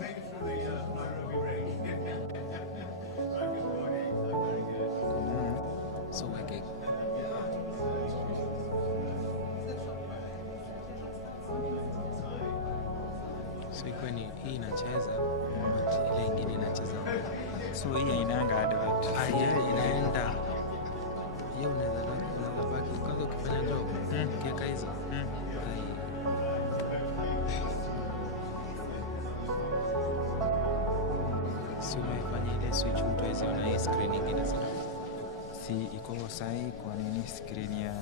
made it through the NAIROBI range. Good morning. Very good. So okay. So kwani hii inacheza but ile ingine inacheza. So hii inaanga advert. Inaenda. Yeye unaweza baki kwanza ukifanya job. Kiweka hizo. So umefanya ile switch mtu asione hii screen nyingine sana. Si iko sahi kwa nini screen ya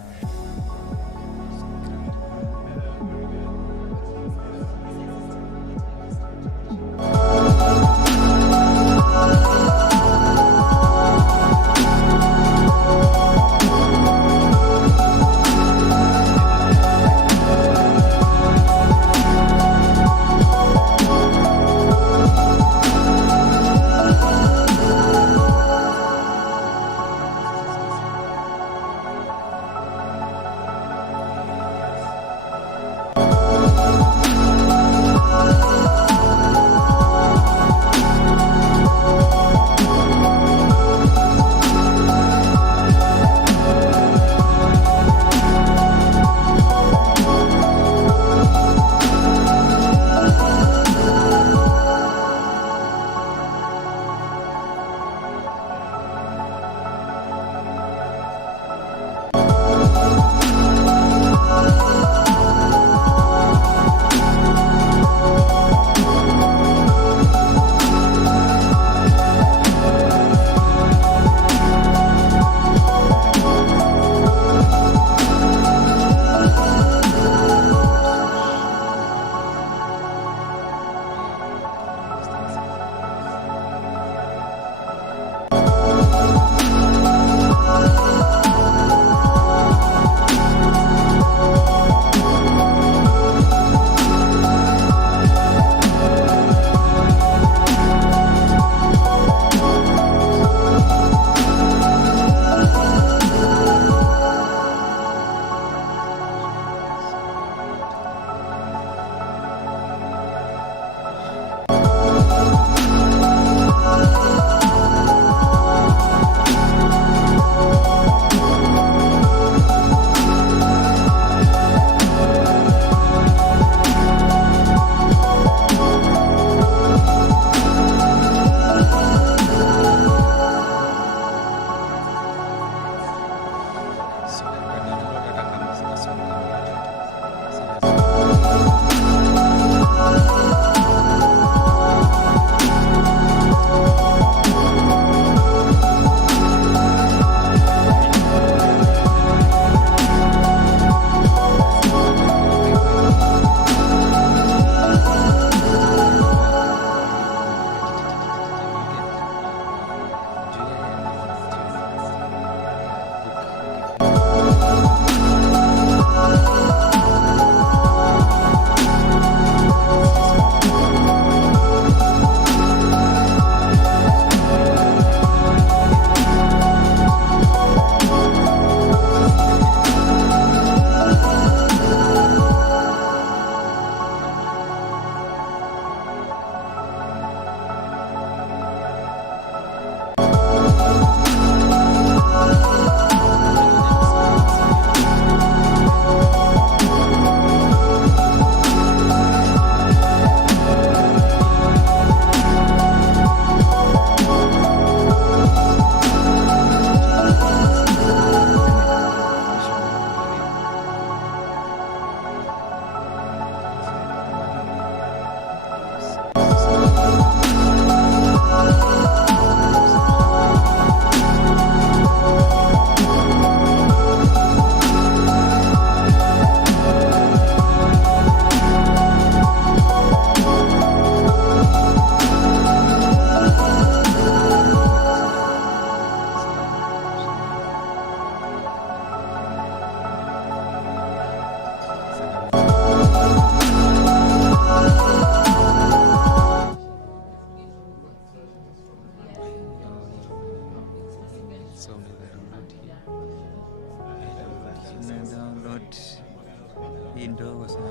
hii ndogo sana.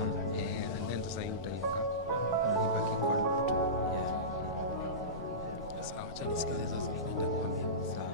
And then sasa hii utaiweka ibaki kwa loop tu. Acha nisikize hizo zingine nitakwambia. Sawa.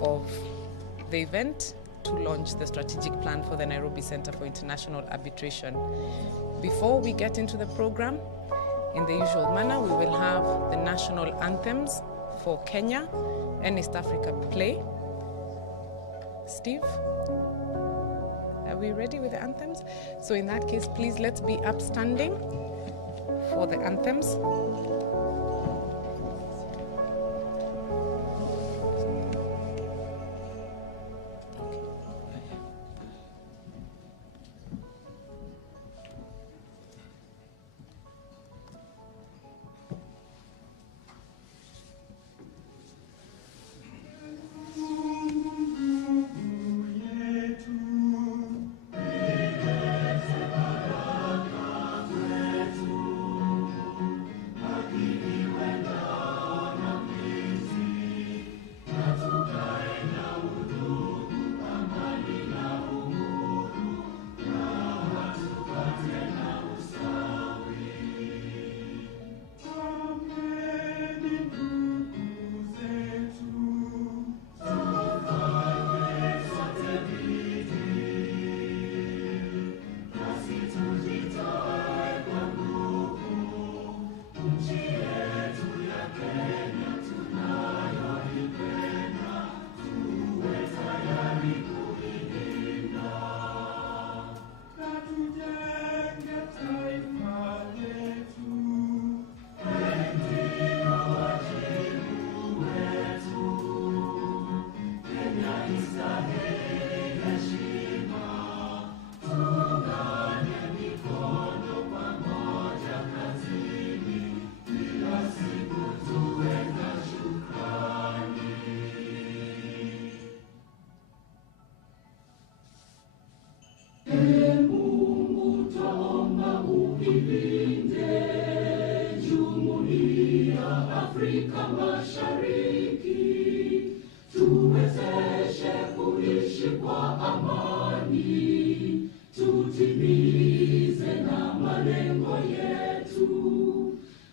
of the event to launch the strategic plan for the Nairobi Center for International Arbitration. Before we get into the program, in the usual manner, we will have the national anthems for Kenya and East Africa play. Steve, are we ready with the anthems? So in that case, please let's be upstanding for the anthems. Afrika Mashariki, tuwezeshe kuishi kwa amani, tutimize na malengo yetu.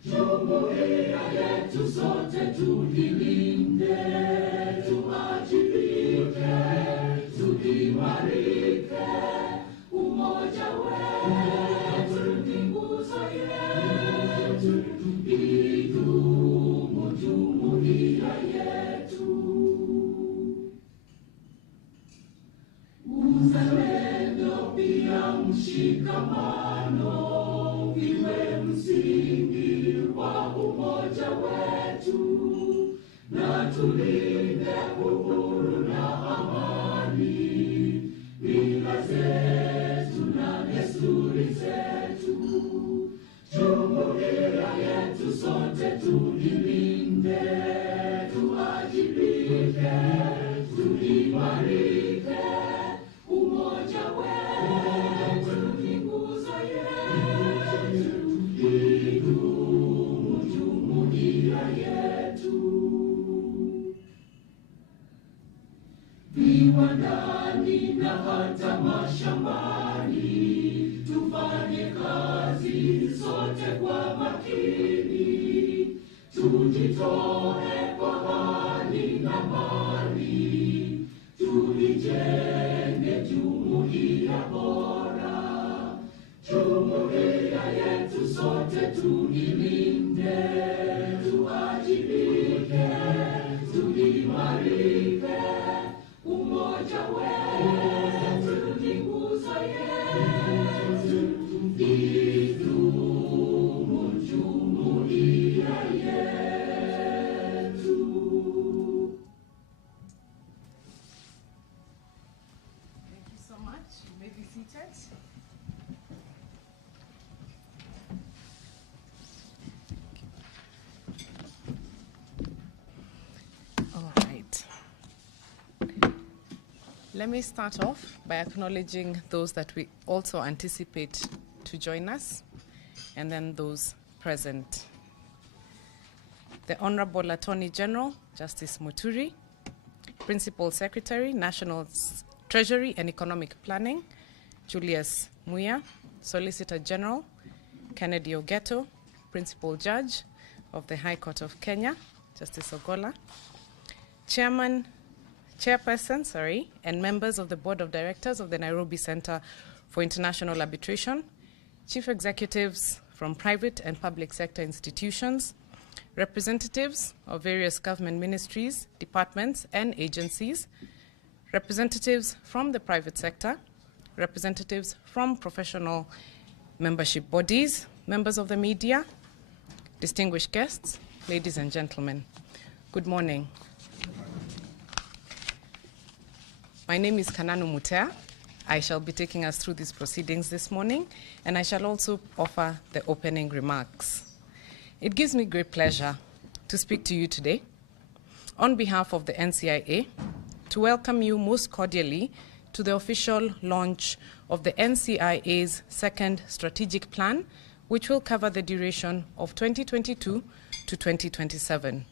Jumuiya yetu sote tulilinde, tuajibike, tuimarike, umoja wetu ni nguzo yetu, idumu jumuiya yetu. Uzalendo pia mshikamano viwe msingi wa umoja wetu, na tulinde uhuru na amani, mila zetu na desturi zetu. Jumuiya yetu sote tulilinde, tuajibike, tuimarike, umoja wetu ni nguzo yetu, idumu jumuiya yetu. Viwandani na hata mashambani, tufanye kazi sote kwa makini, tujitoe kwa hali na mali, tuijenge jumuiya bora. Jumuiya yetu sote tuilinde, tuajibike, tuimarike, umoja wetu ni nguzo yetu, idumu jumuiya yetu. Thank you so much. You may be seated. All right. Let me start off by acknowledging those that we also anticipate to join us, and then those present. The Honorable Attorney General, Justice Muturi, Principal Secretary, National Treasury and Economic Planning, Julius Muya, Solicitor General, Kennedy Ogeto, Principal Judge of the High Court of Kenya, Justice Ogola, Chairman, chairperson, and members of the Board of Directors of the Nairobi Center for International Arbitration, chief executives from private and public sector institutions, representatives of various government ministries, departments, and agencies, representatives from the private sector, representatives from professional membership bodies, members of the media, distinguished guests, ladies and gentlemen, good morning. My name is Kananu Mutea. I shall be taking us through these proceedings this morning, and I shall also offer the opening remarks. It gives me great pleasure to speak to you today on behalf of the NCIA to welcome you most cordially to the official launch of the NCIA's second strategic plan, which will cover the duration of 2022 to 2027.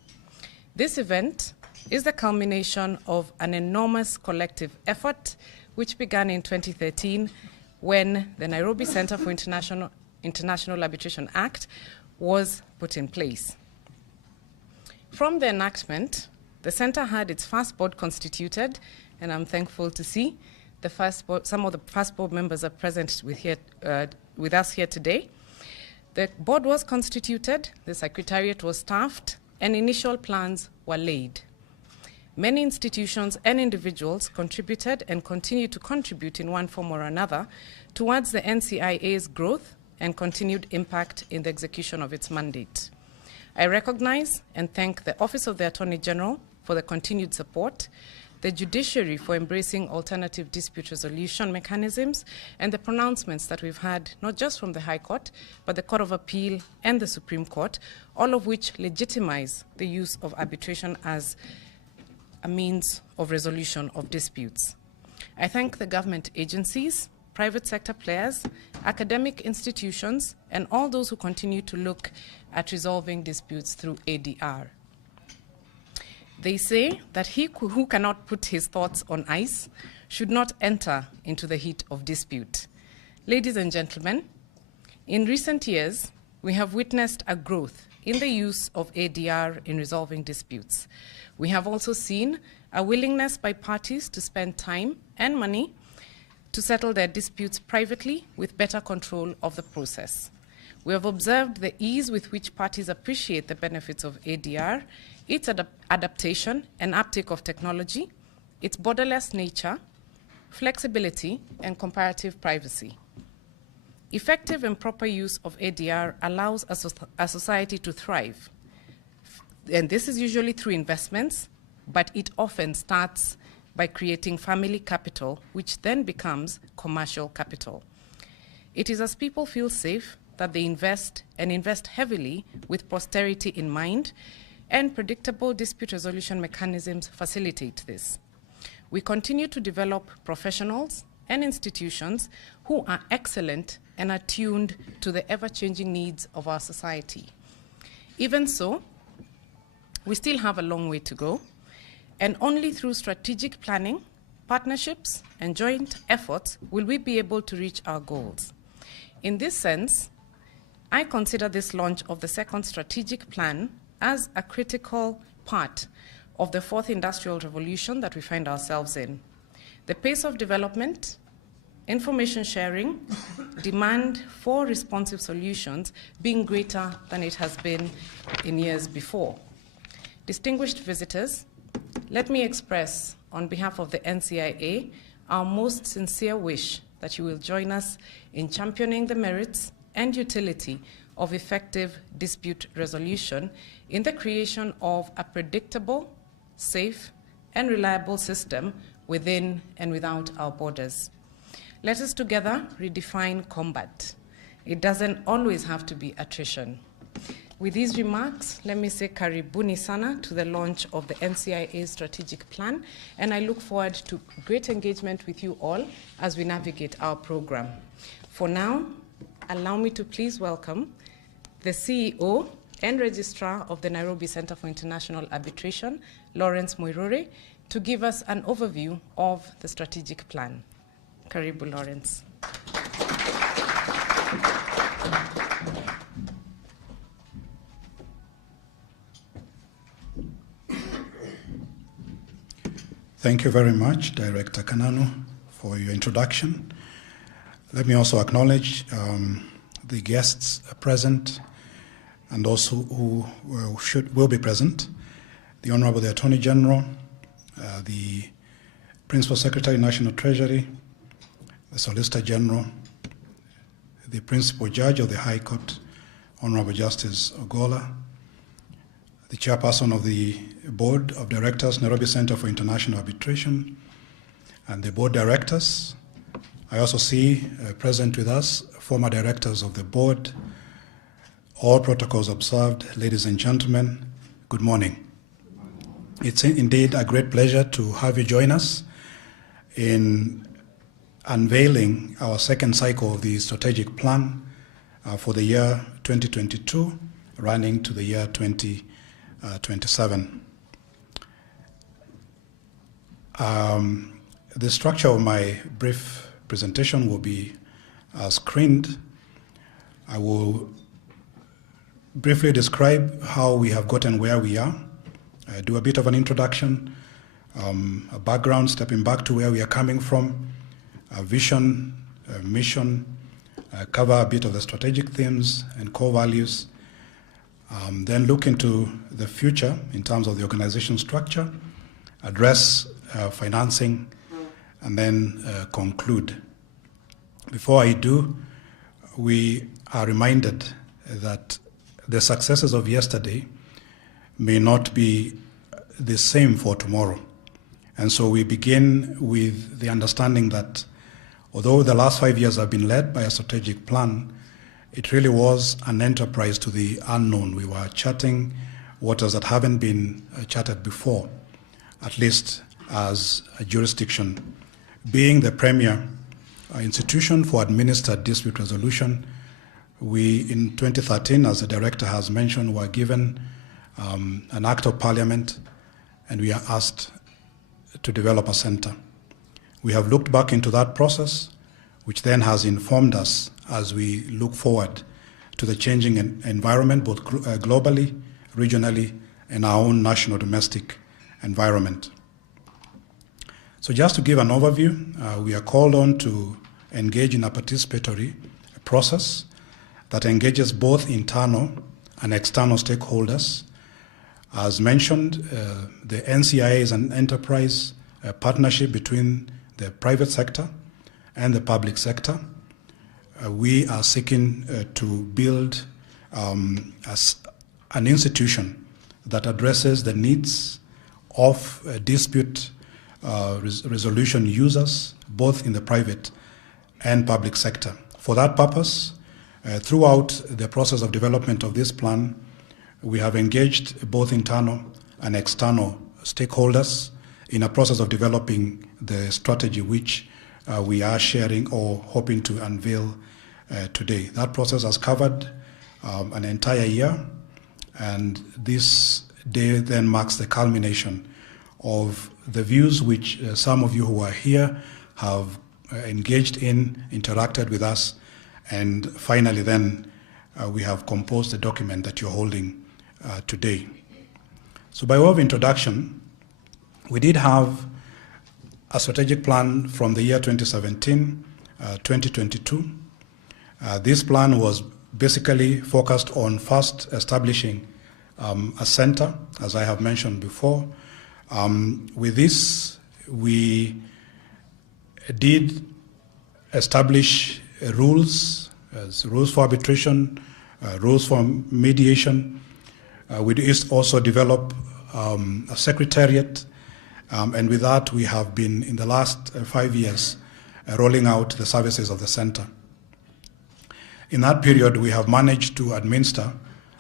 This event is the culmination of an enormous collective effort which began in 2013 when the Nairobi Center for International Arbitration Act was put in place. From the enactment, the center had its first board constituted, and I'm thankful to see some of the first board members are present with us here today. The board was constituted, the secretariat was staffed, and initial plans were laid. Many institutions and individuals contributed and continue to contribute in one form or another towards the NCIA's growth and continued impact in the execution of its mandate. I recognize and thank the Office of the Attorney General for the continued support, the judiciary for embracing alternative dispute resolution mechanisms, and the pronouncements that we've had, not just from the High Court, but the Court of Appeal and the Supreme Court, all of which legitimize the use of arbitration as a means of resolution of disputes. I thank the government agencies, private sector players, academic institutions, and all those who continue to look at resolving disputes through ADR. They say that he who cannot put his thoughts on ice should not enter into the heat of dispute. Ladies and gentlemen, in recent years, we have witnessed a growth in the use of ADR in resolving disputes. We have also seen a willingness by parties to spend time and money to settle their disputes privately with better control of the process. We have observed the ease with which parties appreciate the benefits of ADR, its adaptation and uptake of technology, its borderless nature, flexibility, and comparative privacy. Effective and proper use of ADR allows a society to thrive. And this is usually through investments, but it often starts by creating family capital, which then becomes commercial capital. It is as people feel safe that they invest and invest heavily with posterity in mind, and predictable dispute resolution mechanisms facilitate this. We continue to develop professionals and institutions who are excellent and attuned to the ever-changing needs of our society. Even so, we still have a long way to go, and only through strategic planning, partnerships, and joint efforts will we be able to reach our goals. In this sense, I consider this launch of the second strategic plan as a critical part of the fourth industrial revolution that we find ourselves in. The pace of development, information sharing, demand for responsive solutions being greater than it has been in years before. Distinguished visitors, let me express on behalf of the NCIA our most sincere wish that you will join us in championing the merits and utility of effective dispute resolution in the creation of a predictable, safe, and reliable system within and without our borders. Let us together redefine combat. It doesn't always have to be attrition. With these remarks, let me say karibuni sana to the launch of the NCIA strategic plan, and I look forward to great engagement with you all as we navigate our program. For now, allow me to please welcome the CEO and Registrar of the Nairobi Center for International Arbitration, Lawrence Moirore, to give us an overview of the strategic plan. Karibu, Lawrence. Thank you very much, Director Kananu, for your introduction. Let me also acknowledge the guests present and also who will be present. The Honorable the Attorney General, the Principal Secretary, National Treasury, the Solicitor General, the Principal Judge of the High Court, Honorable Justice Ogola, the Chairperson of the Board of Directors, Nairobi Center for International Arbitration, and the Board Directors. I also see present with us former directors of the board. All protocols observed. Ladies and gentlemen, good morning. It's indeed a great pleasure to have you join us in unveiling our second cycle of the strategic plan for the year 2022, running to the year 2027. The structure of my brief presentation will be screened. I will briefly describe how we have gotten where we are, do a bit of an introduction, a background, stepping back to where we are coming from, a vision, a mission, cover a bit of the strategic themes and core values, then look into the future in terms of the organization structure, address financing, and then conclude. Before I do, we are reminded that the successes of yesterday may not be the same for tomorrow. And so we begin with the understanding that although the last 5 years have been led by a strategic plan, it really was an enterprise to the unknown. We were charting waters that haven't been charted before, at least as a jurisdiction. Being the premier institution for administered dispute resolution, we in 2013, as the director has mentioned, were given an act of parliament, and we are asked to develop a center. We have looked back into that process, which then has informed us as we look forward to the changing environment, both globally, regionally, and our own national domestic environment. So just to give an overview, we are called on to engage in a participatory process that engages both internal and external stakeholders. As mentioned, the NCIA is an enterprise partnership between the private sector and the public sector. We are seeking to build an institution that addresses the needs of dispute resolution users, both in the private and public sector. For that purpose, throughout the process of development of this plan, we have engaged both internal and external stakeholders in a process of developing the strategy which we are sharing or hoping to unveil today. That process has covered an entire year, and this day then marks the culmination of the views which some of you who are here have engaged in, interacted with us, and finally then we have composed the document that you're holding today. So by way of introduction, we did have a strategic plan from the year 2017, 2022. This plan was basically focused on first establishing a center, as I have mentioned before. With this, we did establish rules for arbitration, rules for mediation. We did also develop a secretariat, and with that we have been, in the last 5 years, rolling out the services of the center. In that period, we have managed to administer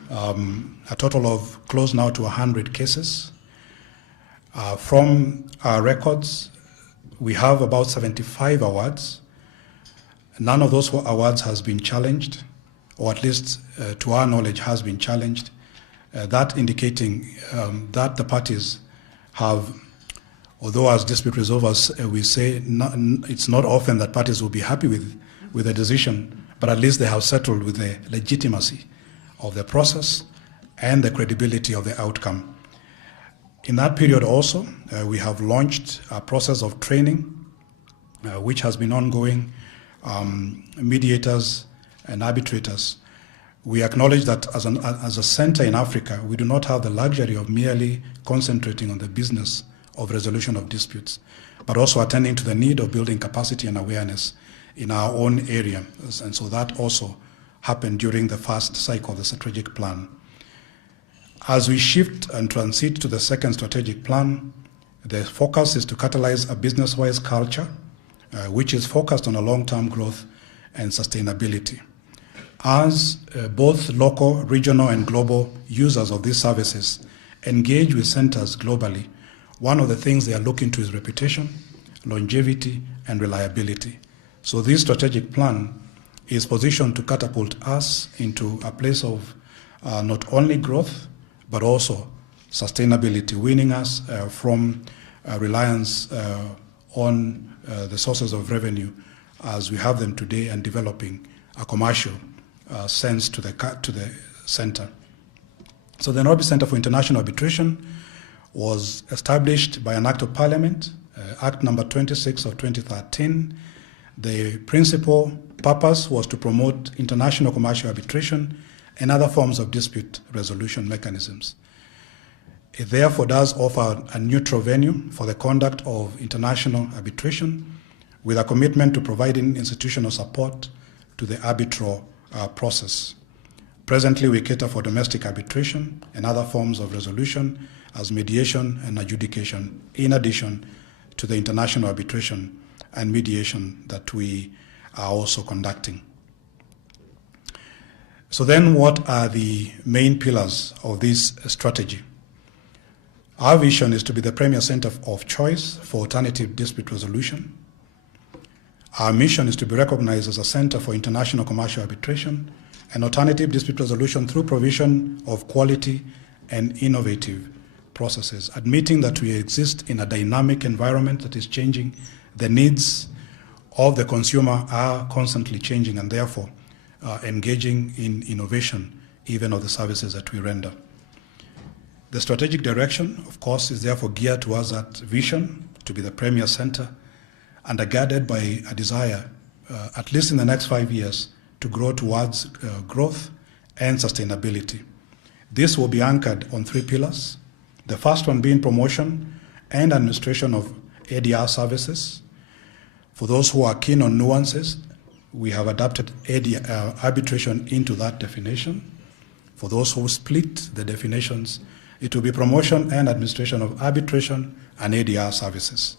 a total of close now to 100 cases. From our records, we have about 75 awards. None of those awards has been challenged, or at least to our knowledge has been challenged. That indicating that the parties have, although as dispute resolvers we say it's not often that parties will be happy with a decision, but at least they have settled with the legitimacy of the process and the credibility of the outcome. In that period also, we have launched a process of training, which has been ongoing, mediators and arbitrators. We acknowledge that as a center in Africa, we do not have the luxury of merely concentrating on the business of resolution of disputes, but also attending to the need of building capacity and awareness in our own area. And so that also happened during the first cycle of the strategic plan. As we shift and transit to the second strategic plan, the focus is to catalyze a business-wise culture, which is focused on a long-term growth and sustainability. As both local, regional, and global users of these services engage with centers globally, one of the things they are looking to is reputation, longevity, and reliability. So this strategic plan is positioned to catapult us into a place of not only growth, but also sustainability, winning us from reliance on the sources of revenue as we have them today, and developing a commercial sense to the center. So the NAIROBI Center for International Arbitration was established by an Act of Parliament, Act number 26 of 2013. The principal purpose was to promote international commercial arbitration and other forms of dispute resolution mechanisms. It therefore does offer a neutral venue for the conduct of international arbitration, with a commitment to providing institutional support to the arbitral process. Presently, we cater for domestic arbitration and other forms of resolution as mediation and adjudication, in addition to the international arbitration and mediation that we are also conducting. So then, what are the main pillars of this strategy? Our vision is to be the premier center of choice for alternative dispute resolution. Our mission is to be recognized as a center for international commercial arbitration and alternative dispute resolution through provision of quality and innovative processes, admitting that we exist in a dynamic environment that is changing. The needs of the consumer are constantly changing, and therefore engaging in innovation even of the services that we render. The strategic direction, of course, is therefore geared towards that vision to be the premier center, undergirded by a desire, at least in the next 5 years, to grow towards growth and sustainability. This will be anchored on 3 pillars. The first one being promotion and administration of ADR services. For those who are keen on nuances, we have adapted arbitration into that definition. For those who split the definitions, it will be promotion and administration of arbitration and ADR services.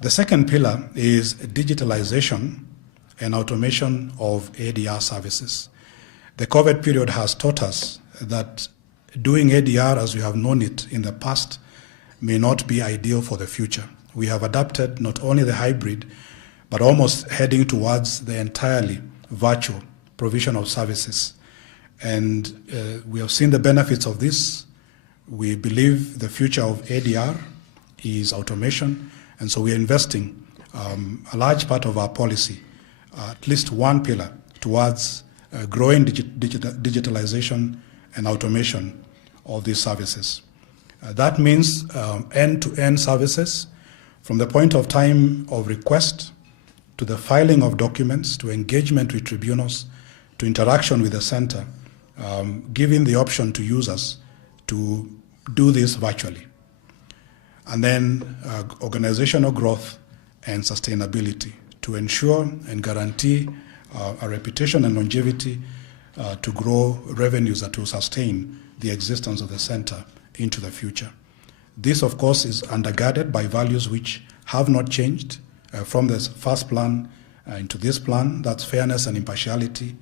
The second pillar is digitalization and automation of ADR services. The COVID period has taught us that doing ADR as we have known it in the past may not be ideal for the future. We have adapted not only the hybrid, but almost heading towards the entirely virtual provision of services. And we have seen the benefits of this. We believe the future of ADR is automation, and so we are investing a large part of our policy, at least one pillar, towards growing digitalization and automation of these services. That means end-to-end services, from the point of time of request to the filing of documents, to engagement with tribunals, to interaction with the center, giving the option to users to do this virtually. And then organizational growth and sustainability to ensure and guarantee a reputation and longevity to grow revenues that will sustain the existence of the center into the future. This, of course, is undergirded by values which have not changed from the first plan into this plan. That's fairness and impartiality,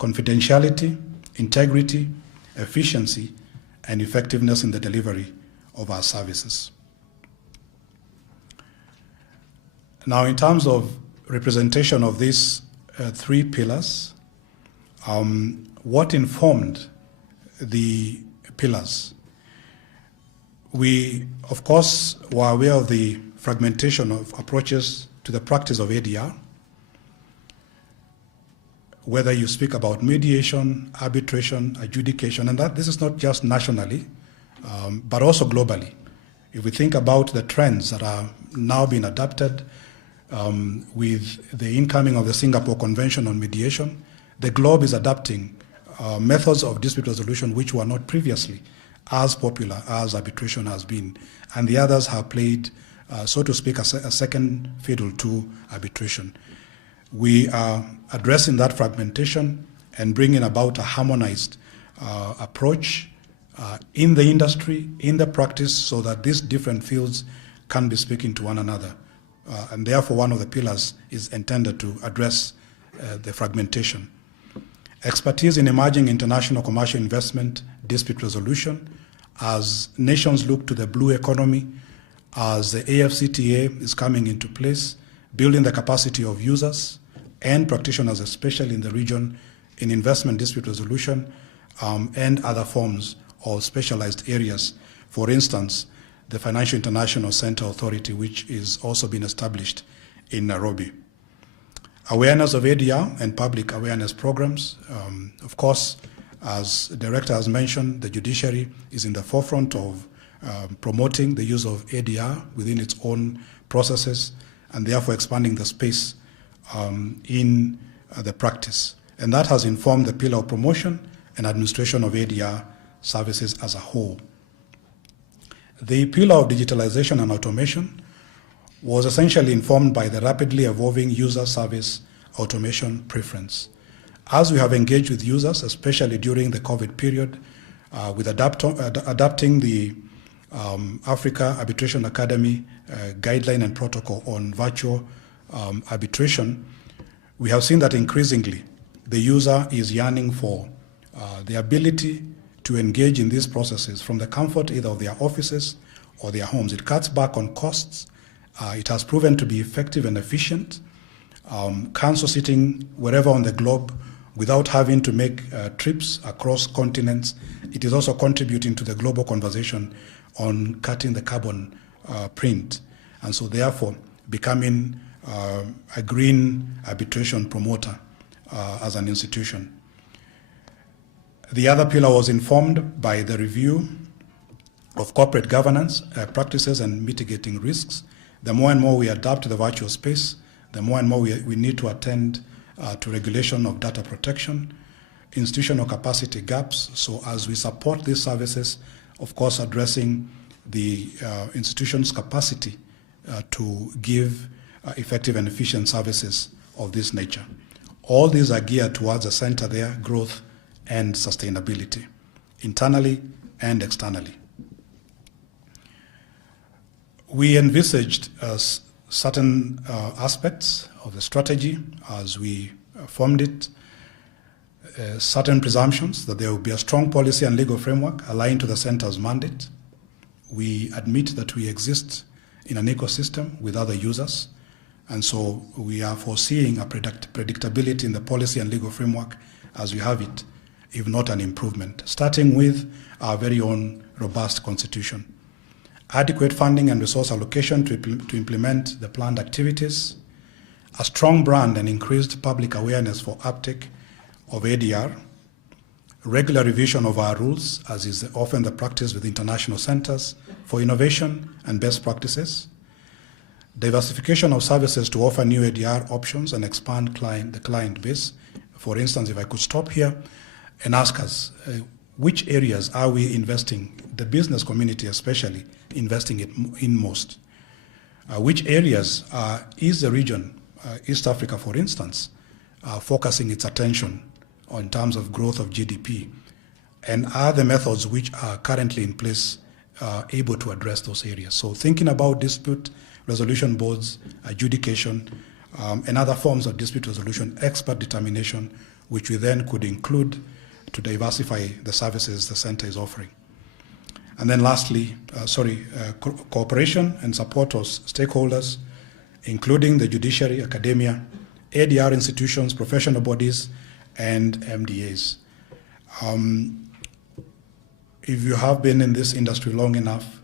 confidentiality, integrity, efficiency, and effectiveness in the delivery of our services. Now, in terms of representation of these 3 pillars, what informed the pillars? We, of course, were aware of the fragmentation of approaches to the practice of ADR. Whether you speak about mediation, arbitration, adjudication, and that this is not just nationally, but also globally. If we think about the trends that are now being adapted with the incoming of the Singapore Convention on Mediation, the globe is adapting methods of dispute resolution which were not previously as popular as arbitration has been, and the others have played, so to speak, a second fiddle to arbitration. We are addressing that fragmentation and bringing about a harmonized approach in the industry, in the practice, so that these different fields can be speaking to one another. And therefore, one of the pillars is intended to address the fragmentation. Expertise in emerging international commercial investment, dispute resolution, as nations look to the blue economy, as the AFCTA is coming into place, building the capacity of users and practitioners, especially in the region, in investment dispute resolution and other forms of specialized areas. For instance, the Financial International Center Authority, which is also being established in Nairobi. Awareness of ADR and public awareness programs. Of course, as the Director has mentioned, the judiciary is in the forefront of promoting the use of ADR within its own processes and therefore expanding the space in the practice. And that has informed the pillar of promotion and administration of ADR services as a whole. The pillar of digitalization and automation was essentially informed by the rapidly evolving user service automation preference. As we have engaged with users, especially during the COVID period, with adapting the Africa Arbitration Academy guideline and protocol on virtual arbitration, we have seen that increasingly the user is yearning for the ability to engage in these processes from the comfort either of their offices or their homes. It cuts back on costs. It has proven to be effective and efficient. Counsel sitting wherever on the globe without having to make trips across continents. It is also contributing to the global conversation on cutting the carbon print, and so therefore becoming a green arbitration promoter as an institution. The other pillar was informed by the review of corporate governance practices and mitigating risks. The more and more we adapt to the virtual space, the more and more we need to attend to regulation of data protection, institutional capacity gaps. So as we support these services, of course, addressing the institution's capacity to give effective and efficient services of this nature. All these are geared towards the center there, growth and sustainability, internally and externally. We envisaged certain aspects of the strategy as we formed it, certain presumptions that there will be a strong policy and legal framework aligned to the center's mandate. We admit that we exist in an ecosystem with other users, and so we are foreseeing a predictability in the policy and legal framework as we have it, if not an improvement, starting with our very own robust constitution. Adequate funding and resource allocation to implement the planned activities, a strong brand and increased public awareness for uptake of ADR, regular revision of our rules, as is often the practice with international centers, for innovation and best practices, diversification of services to offer new ADR options and expand the client base. For instance, if I could stop here and ask us, which areas are we investing, the business community especially, investing in most? Which areas is the region, East Africa for instance, focusing its attention on terms of growth of GDP? And are the methods which are currently in place able to address those areas? So thinking about dispute resolution boards, adjudication, and other forms of dispute resolution, expert determination, which we then could include to diversify the services the center is offering. And then lastly, cooperation and support of stakeholders, including the judiciary, academia, ADR institutions, professional bodies, and MDAs. If you have been in this industry long enough,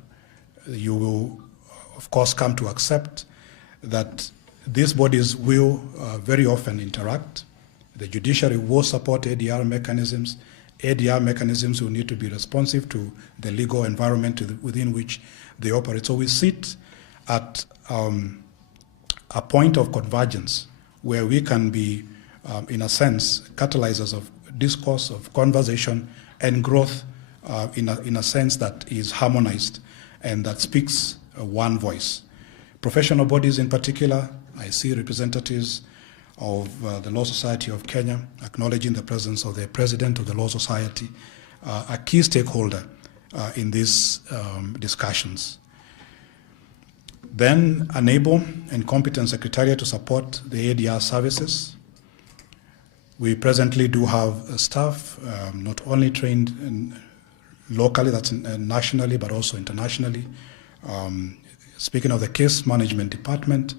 you will, of course, come to accept that these bodies will very often interact. The judiciary will support ADR mechanisms, ADR mechanisms will need to be responsive to the legal environment within which they operate. So we sit at a point of convergence where we can be, in a sense, catalyzers of discourse, of conversation, and growth in a sense that is harmonized and that speaks one voice. Professional bodies in particular, I see representatives of the Law Society of Kenya acknowledging the presence of the President of the Law Society, a key stakeholder in these discussions. Then an able and competent secretariat to support the ADR services. We presently do have staff not only trained locally, that's nationally, but also internationally. Speaking of the case management department,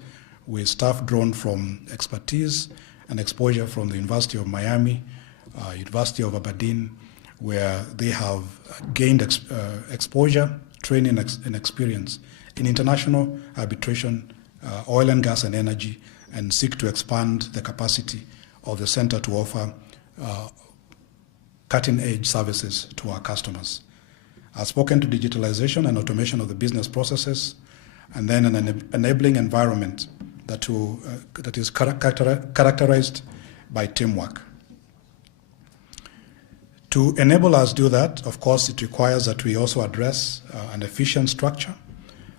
with staff drawn from expertise and exposure from the University of Miami, University of Aberdeen, where they have gained exposure, training, and experience in international arbitration, oil and gas and energy, and seek to expand the capacity of the center to offer cutting-edge services to our customers. I've spoken to digitalization and automation of the business processes, and then an enabling environment that is characterized by teamwork. To enable us do that, of course, it requires that we also address an efficient structure,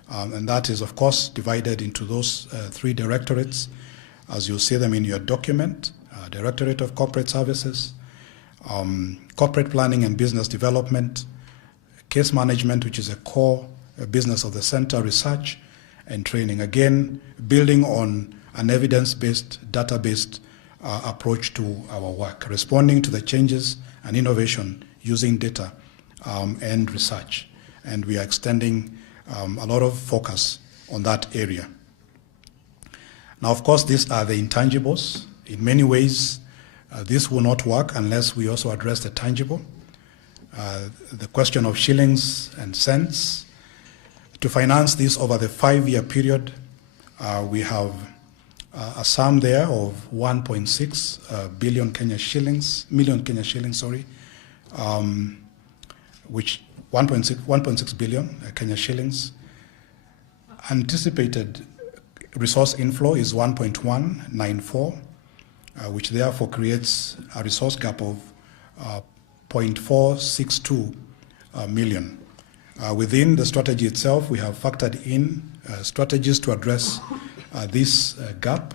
and that is, of course, divided into those three directorates, as you'll see them in your document: Directorate of Corporate Services, Corporate Planning and Business Development, Case Management, which is a core business of the center, research and training. Again, building on an evidence-based, data-based approach to our work, responding to the changes and innovation using data and research. And we are extending a lot of focus on that area. Now, of course, these are the intangibles. In many ways, this will not work unless we also address the tangible. The question of shillings and cents. To finance this over the 5-year period, we have a sum there of 1.6 billion Kenya shillings, million Kenya shillings, sorry, which 1.6 billion Kenya shillings. Anticipated resource inflow is 1.194, which therefore creates a resource gap of 0.462 million. Within the strategy itself, we have factored in strategies to address this gap,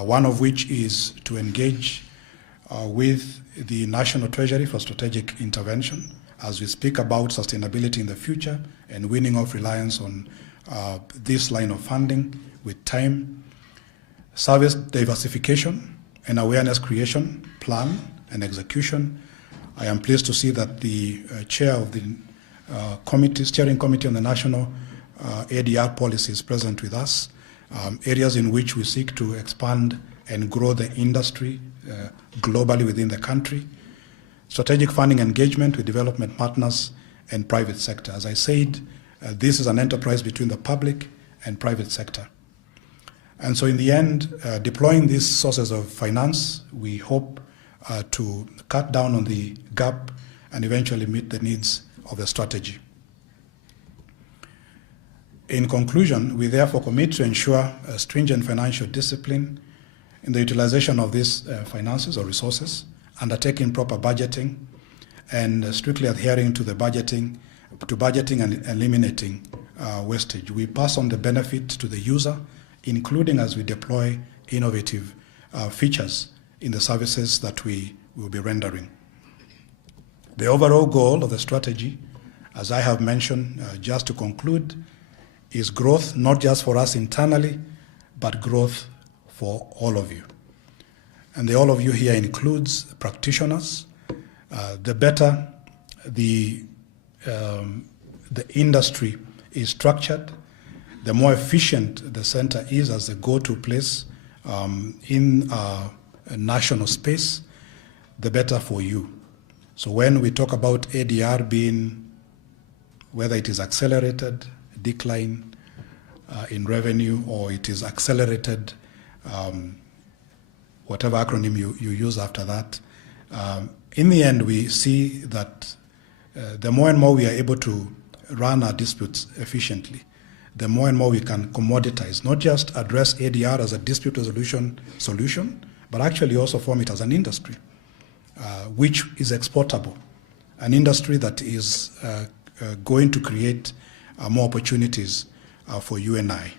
one of which is to engage with the National Treasury for strategic intervention as we speak about sustainability in the future and weaning off reliance on this line of funding with time. Service diversification and awareness creation, plan and execution. I am pleased to see that the chair of the steering committee on the national ADR policy is present with us. Areas in which we seek to expand and grow the industry globally within the country. Strategic funding engagement with development partners and private sector. As I said, this is an enterprise between the public and private sector. And so in the end, deploying these sources of finance, we hope to cut down on the gap and eventually meet the needs of the strategy. In conclusion, we therefore commit to ensure a stringent financial discipline in the utilization of these finances or resources, undertaking proper budgeting, and strictly adhering to budgeting and eliminating wastage. We pass on the benefit to the user, including as we deploy innovative features in the services that we will be rendering. The overall goal of the strategy, as I have mentioned, just to conclude, is growth, not just for us internally, but growth for all of you. And the all of you here includes practitioners. The better the industry is structured, the more efficient the center is as a go-to place in a national space, the better for you. So when we talk about ADR being, whether it is accelerated decline in revenue or it is accelerated, whatever acronym you use after that, in the end, we see that the more and more we are able to run our disputes efficiently, the more and more we can commoditize, not just address ADR as a dispute resolution solution, but actually also form it as an industry, which is exportable, an industry that is going to create more opportunities for you and I.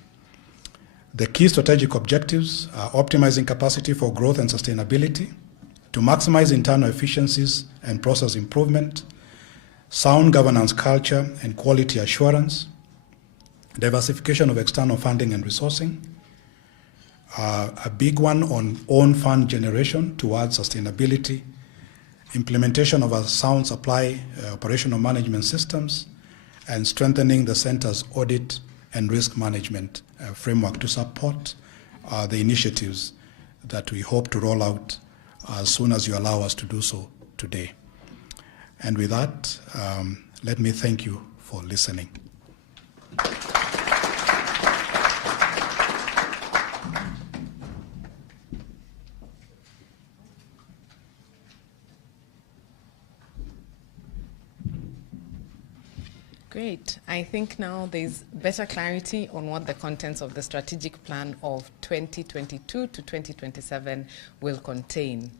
The key strategic objectives are optimizing capacity for growth and sustainability, to maximize internal efficiencies and process improvement, sound governance culture and quality assurance, diversification of external funding and resourcing, a big one on own fund generation towards sustainability, implementation of a sound supply operational management systems, and strengthening the center's audit and risk management framework to support the initiatives that we hope to roll out as soon as you allow us to do so today. And with that, let me thank you for listening. Great. I think now there's better clarity on what the contents of the strategic plan of 2022 to 2027 will contain.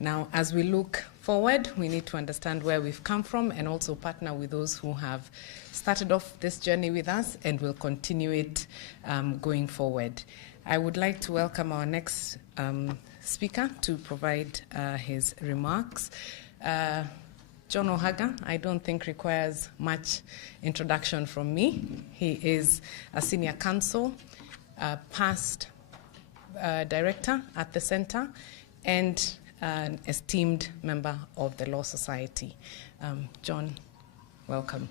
Now, as we look forward, we need to understand where we've come from and also partner with those who have started off this journey with us and will continue it going forward. I would like to welcome our next speaker to provide his remarks. John Ohaga, I don't think requires much introduction from me. He is a senior counsel, past director at the center, and an esteemed member of the Law Society. John, welcome.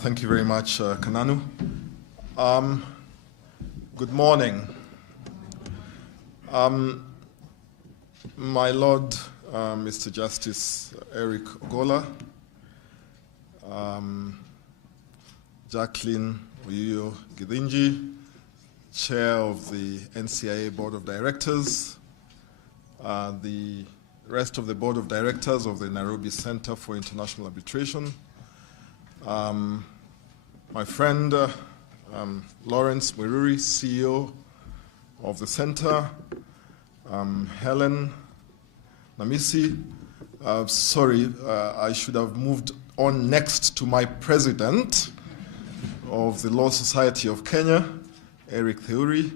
Thank you very much, Kananu. Good morning. My Lord, Mr. Justice Eric Ogola, Jacqueline Oyuyo Githinji, Chair of the NCIA Board of Directors, the rest of the Board of Directors of the Nairobi Center for International Arbitration, my friend Lawrence Mweruri, CEO of the center, Helen Namisi. Sorry, I should have moved on next to my president of the Law Society of Kenya, Eric Theuri,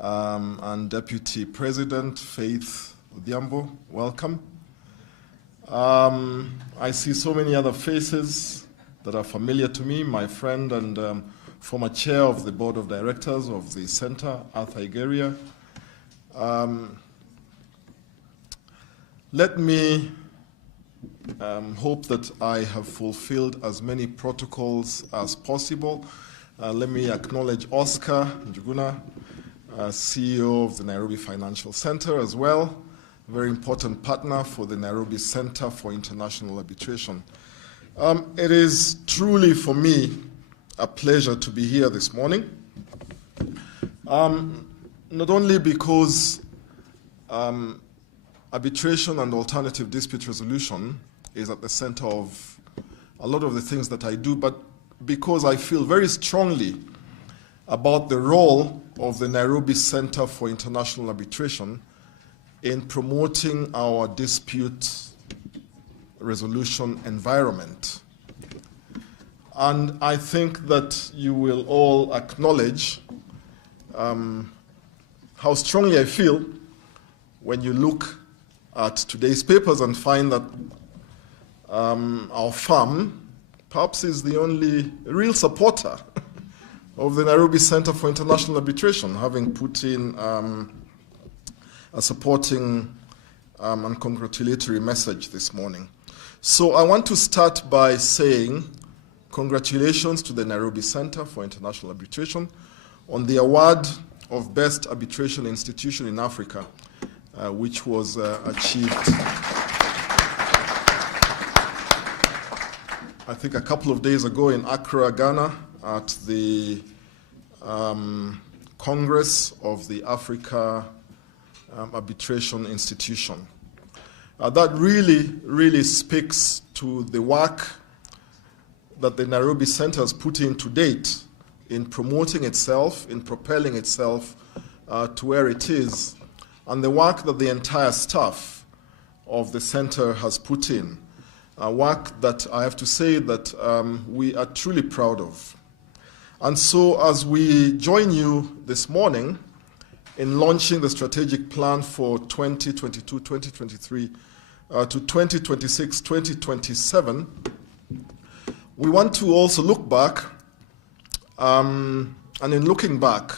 and Deputy President Faith Odhiambo. Welcome. I see so many other faces that are familiar to me. My friend and former chair of the board of directors of the center, Arthur Igeria. Let me hope that I have fulfilled as many protocols as possible. Let me acknowledge Oscar Njuguna, CEO of the Nairobi Financial Center as well, a very important partner for the Nairobi Center for International Arbitration. It is truly for me a pleasure to be here this morning, not only because arbitration and alternative dispute resolution is at the center of a lot of the things that I do, but because I feel very strongly about the role of the Nairobi Center for International Arbitration in promoting our dispute resolution environment. And I think that you will all acknowledge how strongly I feel when you look at today's papers and find that our firm perhaps is the only real supporter of the Nairobi Center for International Arbitration, having put in a supporting and congratulatory message this morning. So I want to start by saying congratulations to the Nairobi Center for International Arbitration on the award of Best Arbitration Institution in Africa which was achieved, I think, a couple of days ago in Accra, Ghana, at the Congress of the Africa Arbitration Institution. That really speaks to the work that the Nairobi Center has put in to date in promoting itself, in propelling itself to where it is, and the work that the entire staff of the center has put in. Work that I have to say that we are truly proud of. And so as we join you this morning in launching the strategic plan for 2022-2023 to 2026-2027, we want to also look back, and in looking back,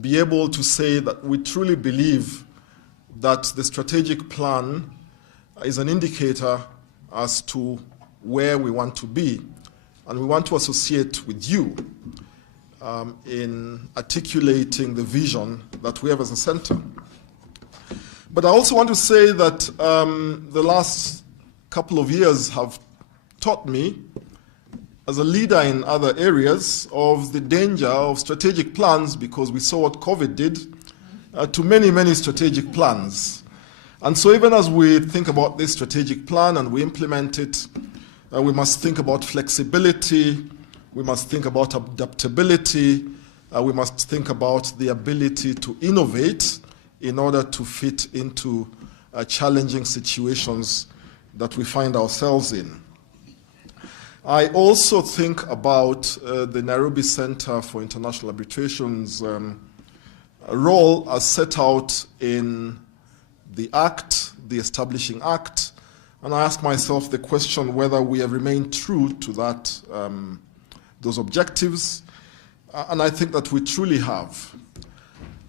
be able to say that we truly believe that the strategic plan is an indicator as to where we want to be, and we want to associate with you in articulating the vision that we have as a center. But I also want to say that the last couple of years have taught me, as a leader in other areas, of the danger of strategic plans, because we saw what COVID did to many strategic plans. And so even as we think about this strategic plan and we implement it, we must think about flexibility, we must think about adaptability, we must think about the ability to innovate in order to fit into challenging situations that we find ourselves in. I also think about the Nairobi Center for International Arbitration's role as set out in the Act, the Establishing Act, and I ask myself the question whether we have remained true to that, those objectives, and I think that we truly have.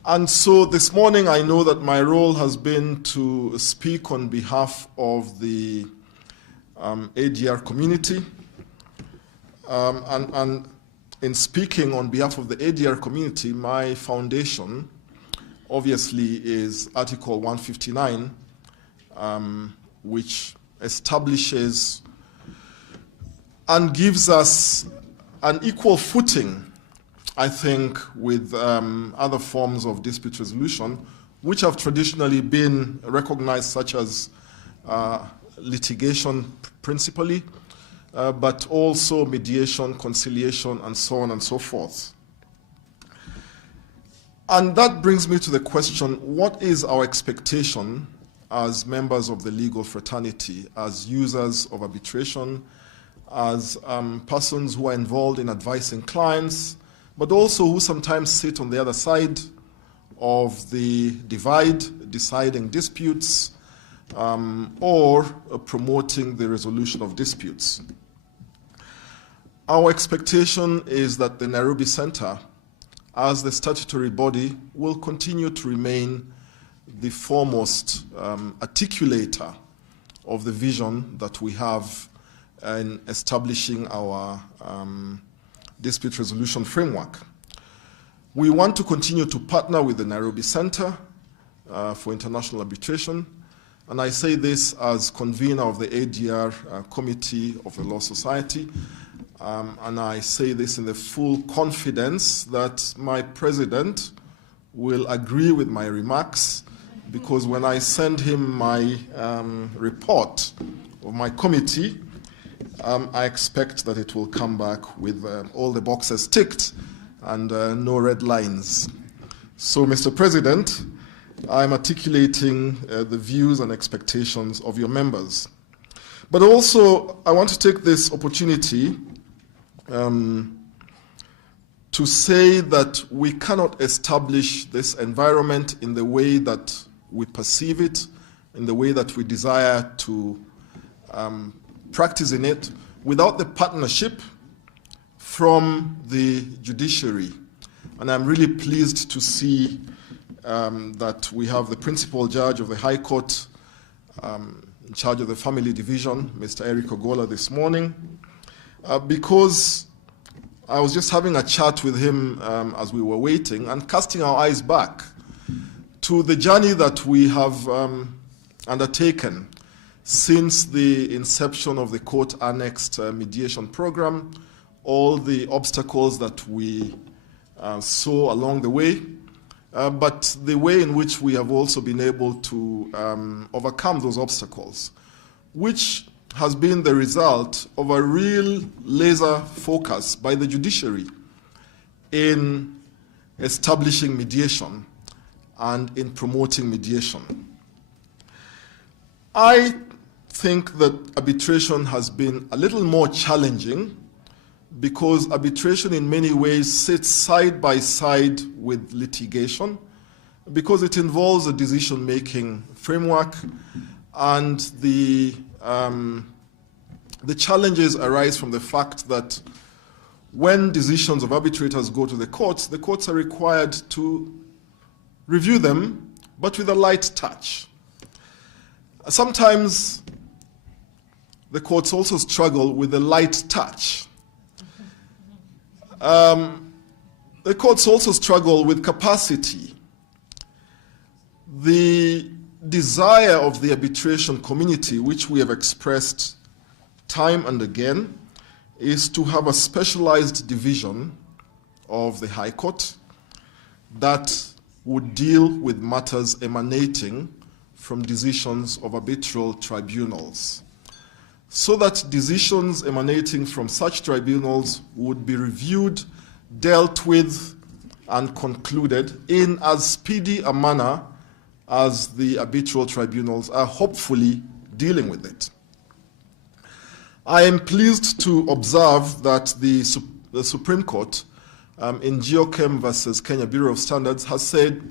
And so this morning I know that my role has been to speak on behalf of the ADR community, and in speaking on behalf of the ADR community, my foundation obviously is Article 159, which establishes and gives us an equal footing, I think, with other forms of dispute resolution, which have traditionally been recognized, such as litigation principally, but also mediation, conciliation, and so on and so forth. And that brings me to the question, what is our expectation as members of the legal fraternity, as users of arbitration, as persons who are involved in advising clients, but also who sometimes sit on the other side of the divide, deciding disputes, or promoting the resolution of disputes. Our expectation is that the Nairobi Center, as the statutory body, will continue to remain the foremost articulator of the vision that we have in establishing our dispute resolution framework. We want to continue to partner with the Nairobi Center for International Arbitration, and I say this as convener of the ADR Committee of the Law Society, and I say this in the full confidence that my president will agree with my remarks, because when I send him my report of my committee, I expect that it will come back with all the boxes ticked and no red lines. So, Mr. President, I'm articulating the views and expectations of your members. But also, I want to take this opportunity to say that we cannot establish this environment in the way that we perceive it, in the way that we desire to practice in it, without the partnership from the judiciary. And I'm really pleased to see that we have the principal judge of the High Court in charge of the Family Division, Mr. Eric Ogola, this morning, because I was just having a chat with him as we were waiting and casting our eyes back to the journey that we have undertaken since the inception of the court-annexed mediation program, all the obstacles that we saw along the way, but the way in which we have also been able to overcome those obstacles, which has been the result of a real laser focus by the judiciary in establishing mediation and in promoting mediation. I think that arbitration has been a little more challenging because arbitration in many ways sits side by side with litigation, because it involves a decision-making framework, and the challenges arise from the fact that when decisions of arbitrators go to the courts are required to review them, but with a light touch. Sometimes the courts also struggle with the light touch. The courts also struggle with capacity. The desire of the arbitration community, which we have expressed time and again, is to have a specialized division of the High Court that would deal with matters emanating from decisions of arbitral tribunals, so that decisions emanating from such tribunals would be reviewed, dealt with, and concluded in as speedy a manner as the arbitral tribunals are hopefully dealing with it. I am pleased to observe that the Supreme Court in Geochem versus Kenya Bureau of Standards has said,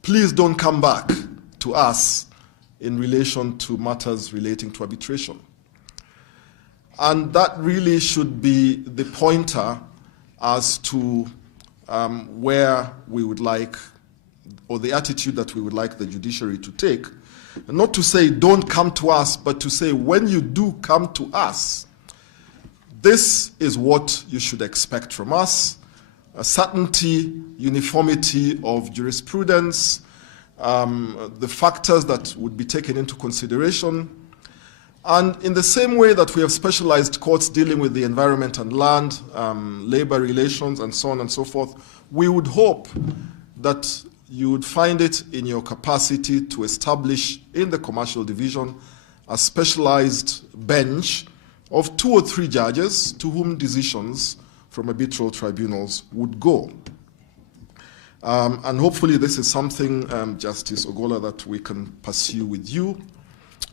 please don't come back to us in relation to matters relating to arbitration. And that really should be the pointer as to where we would like, or the attitude that we would like the judiciary to take. And not to say don't come to us, but to say when you do come to us, this is what you should expect from us: a certainty, uniformity of jurisprudence, the factors that would be taken into consideration. And in the same way that we have specialized courts dealing with the environment and land, labor relations, and so on and so forth, we would hope that you would find it in your capacity to establish in the commercial division a specialized bench of 2 or 3 judges to whom decisions from arbitral tribunals would go. And hopefully this is something, Justice Ogola, that we can pursue with you.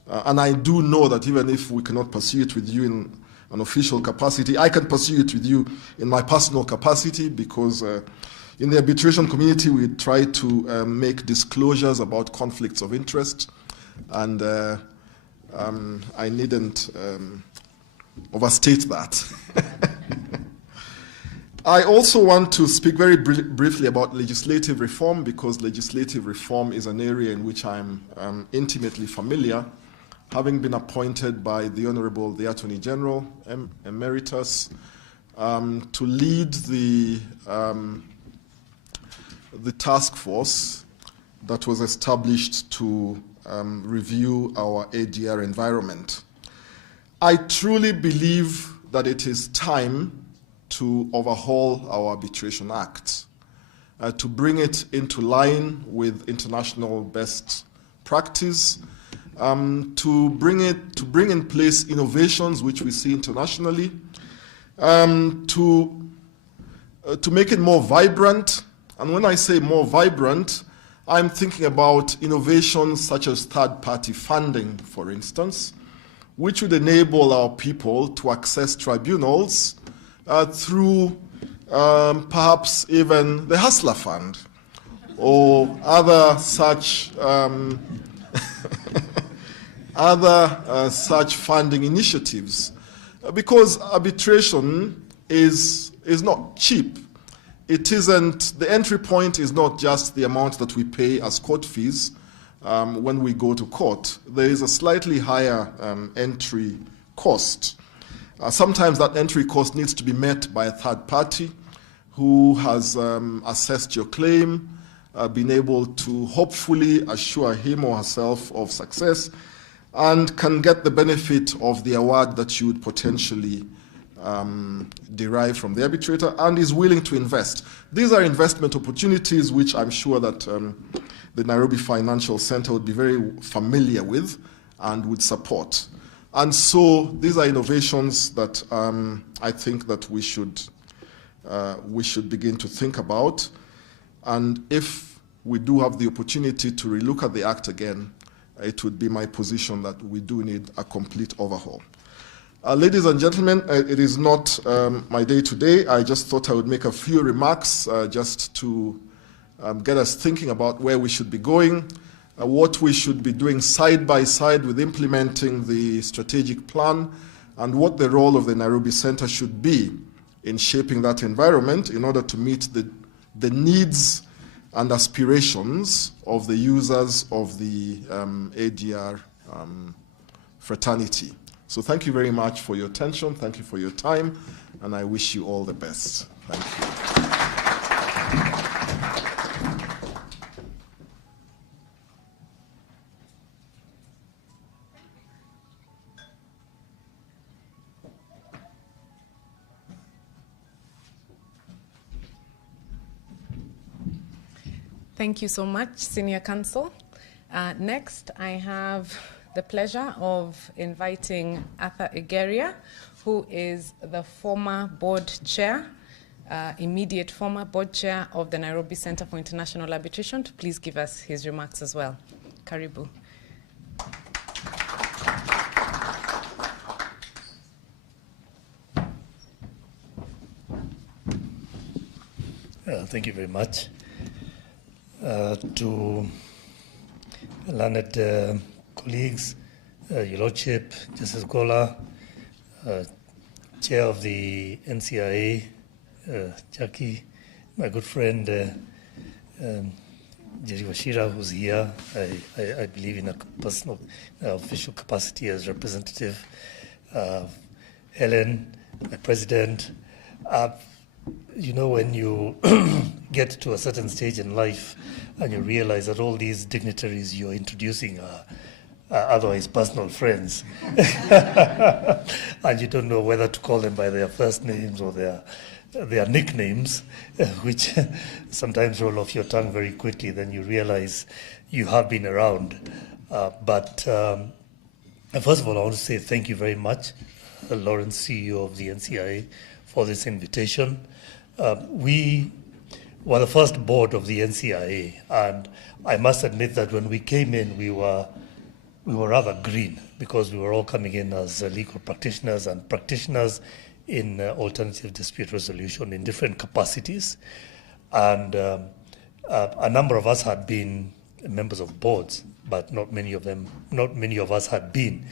And I do know that even if we cannot pursue it with you in an official capacity, I can pursue it with you in my personal capacity, because in the arbitration community we try to make disclosures about conflicts of interest, and I needn't overstate that. I also want to speak very briefly about legislative reform, because legislative reform is an area in which I'm intimately familiar, having been appointed by the Honorable the Attorney General Emeritus to lead the task force that was established to review our ADR environment. I truly believe that it is time to overhaul our Arbitration Act, to bring it into line with international best practice, to bring in place innovations which we see internationally, to make it more vibrant. And when I say more vibrant, I'm thinking about innovations such as third-party funding, for instance, which would enable our people to access tribunals through perhaps even the Hustler Fund or other such such funding initiatives, because arbitration is not cheap. It isn't, the entry point is not just the amount that we pay as court fees when we go to court. There is a slightly higher entry cost. Sometimes that entry cost needs to be met by a third party who has assessed your claim, been able to hopefully assure him or herself of success and can get the benefit of the award that you would potentially derive from the arbitrator and is willing to invest. These are investment opportunities which I'm sure that the Nairobi Financial Center would be very familiar with and would support. And so these are innovations that I think that we should begin to think about. And if we do have the opportunity to relook at the Act again, it would be my position that we do need a complete overhaul. Ladies and gentlemen, it is not my day today. I just thought I would make a few remarks just to get us thinking about where we should be going, what we should be doing side by side with implementing the strategic plan, and what the role of the Nairobi Center should be in shaping that environment in order to meet the needs and aspirations of the users of the ADR fraternity. So thank you very much for your attention, thank you for your time, and I wish you all the best. Thank you. Thank you so much, Senior Counsel. Next, I have the pleasure of inviting Arthur Egeria, who is the former board chair, immediate former board chair of the Nairobi Center for International Arbitration, to please give us his remarks as well. Karibu. Thank you very much. To learned colleagues, Your Lordship, Justice Gola, Chair of the NCIA, Jackie, my good friend Jerry Washira, who's here, I believe in a personal official capacity as representative, Helen, my president. You know, when you get to a certain stage in life and you realize that all these dignitaries you're introducing are otherwise personal friends, and you don't know whether to call them by their first names or their nicknames, which sometimes roll off your tongue very quickly, then you realize you have been around. But first of all, I want to say thank you very much, Lawrence, CEO of the NCIA, for this invitation. We were the first board of the NCIA, and I must admit that when we came in, we were rather green, because we were all coming in as legal practitioners and practitioners in alternative dispute resolution in different capacities. And a number of us had been members of boards, but not many of us had been.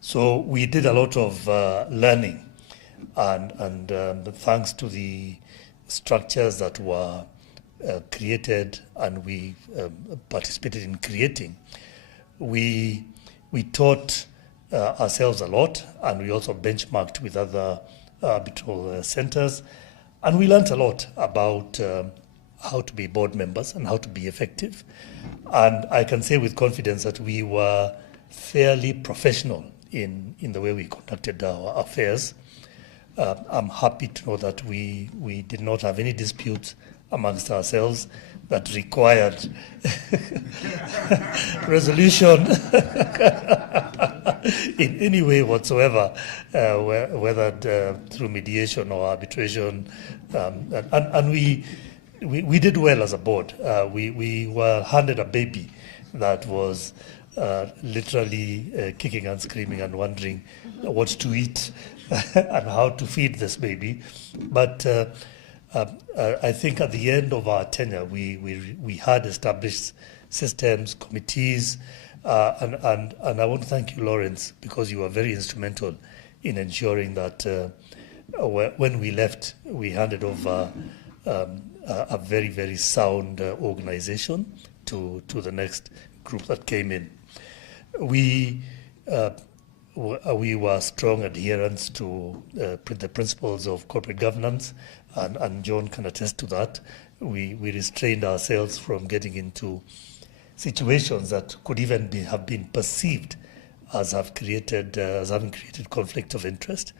So we did a lot of learning, and thanks to the structures that were created and we participated in creating, we taught ourselves a lot, and we also benchmarked with other arbitral centers, and we learned a lot about how to be board members and how to be effective. And I can say with confidence that we were fairly professional in the way we conducted our affairs. I'm happy to know that we did not have any disputes amongst ourselves that required resolution in any way whatsoever, whether through mediation or arbitration. And we did well as a board. We were handed a baby that was literally kicking and screaming and wondering what to eat and how to feed this baby. But I think at the end of our tenure, we had established systems, committees, and I want to thank you, Lawrence, because you were very instrumental in ensuring that when we left, we handed over a very, very sound organization to the next group that came in. We were strong adherents to the principles of corporate governance and John can attest to that. We restrained ourselves from getting into situations that could even have been perceived as having created conflict of interest.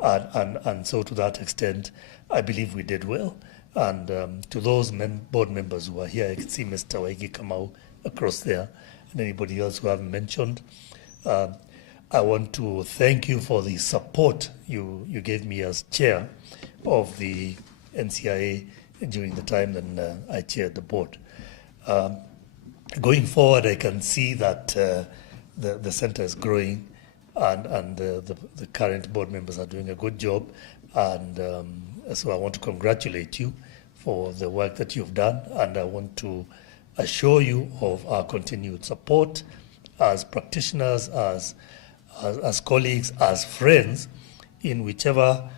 And so to that extent, I believe we did well. And to those board members who are here, I can see Mr. Waigi Kamau across there, and anybody else who I haven't mentioned. I want to thank you for the support you gave me as chair of the NCIA during the time that I chaired the board. Going forward, I can see that the center is growing, and the current board members are doing a good job. And so I want to congratulate you for the work that you've done, and I want to assure you of our continued support as practitioners, as colleagues, as friends, in whichever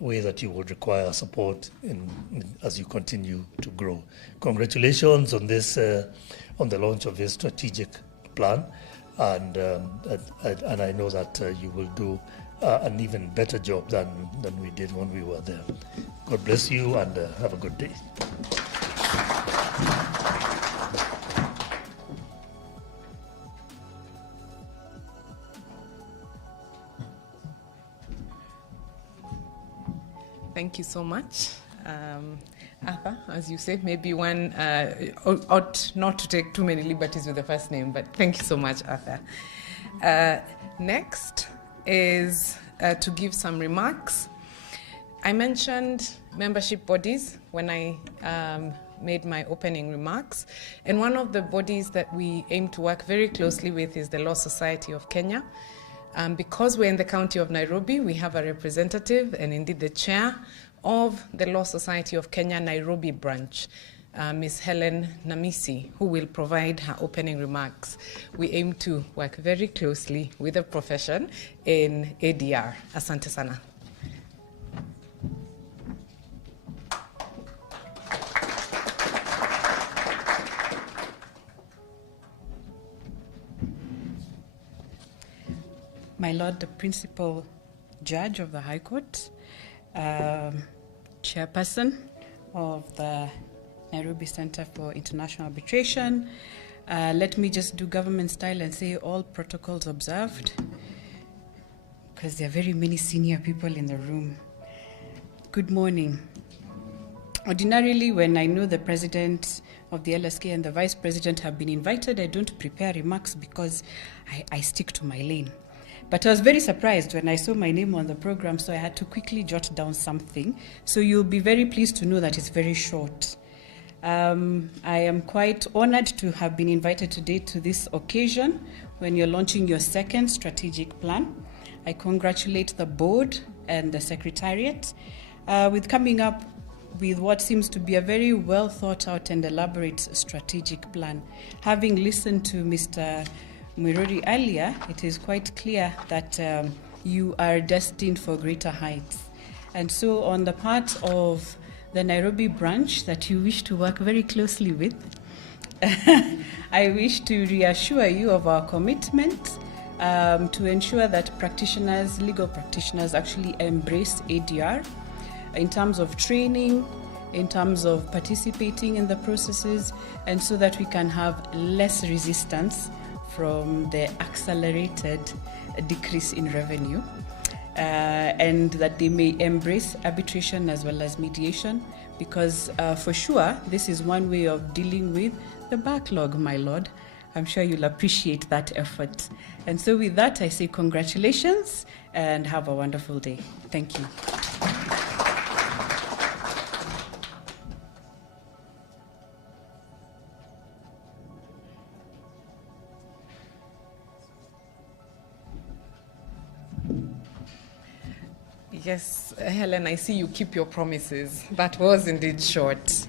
way that you would require support as you continue to grow. Congratulations on this, on the launch of this strategic plan, and I know that you will do an even better job than we did when we were there. God bless you, and have a good day. Thank you so much. Arthur, as you say, maybe one ought not to take too many liberties with the first name, but thank you so much, Arthur. Next is to give some remarks. I mentioned membership bodies when I made my opening remarks, and one of the bodies that we aim to work very closely with is the Law Society of Kenya. Because we're in the county of Nairobi, we have a representative and indeed the chair of the Law Society of Kenya Nairobi branch, Ms. Helen Namisi, who will provide her opening remarks. We aim to work very closely with the profession in ADR. Asante sana. My Lord, the Principal Judge of the High Court, Chairperson of the Nairobi Center for International Arbitration, let me just do government style and say all protocols observed, because there are very many senior people in the room. Good morning. Ordinarily, when I know the President of the LSK and the Vice President have been invited, I don't prepare remarks because I stick to my lane. But I was very surprised when I saw my name on the program, so I had to quickly jot down something. So you'll be very pleased to know that it's very short. I am quite honored to have been invited today to this occasion when you're launching your second strategic plan. I congratulate the board and the secretariat with coming up with what seems to be a very well thought out and elaborate strategic plan. Having listened to Mr. Mwiruri earlier, it is quite clear that you are destined for greater heights. And so on the part of the Nairobi branch that you wish to work very closely with, I wish to reassure you of our commitment to ensure that practitioners, legal practitioners, actually embrace ADR in terms of training, in terms of participating in the processes, and so that we can have less resistance from the accelerated decrease in revenue, and that they may embrace arbitration as well as mediation, because for sure this is one way of dealing with the backlog, my Lord. I'm sure you'll appreciate that effort. And so with that, I say congratulations and have a wonderful day. Thank you. Yes, Helen, I see you keep your promises. That was indeed short.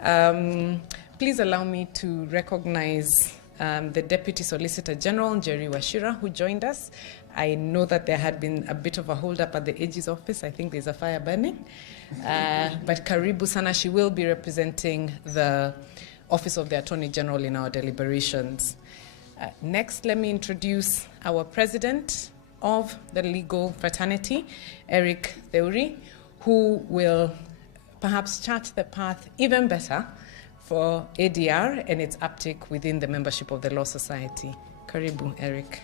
Please allow me to recognize the Deputy Solicitor General, Jerry Washira, who joined us. I know that there had been a bit of a hold-up at the AG's office. I think there's a fire burning. But Karibu Sana, she will be representing the Office of the Attorney General in our deliberations. Next, let me introduce our President of the legal fraternity, Eric Theuri, who will perhaps chart the path even better for ADR and its uptake within the membership of the Law Society. Karibu, Eric.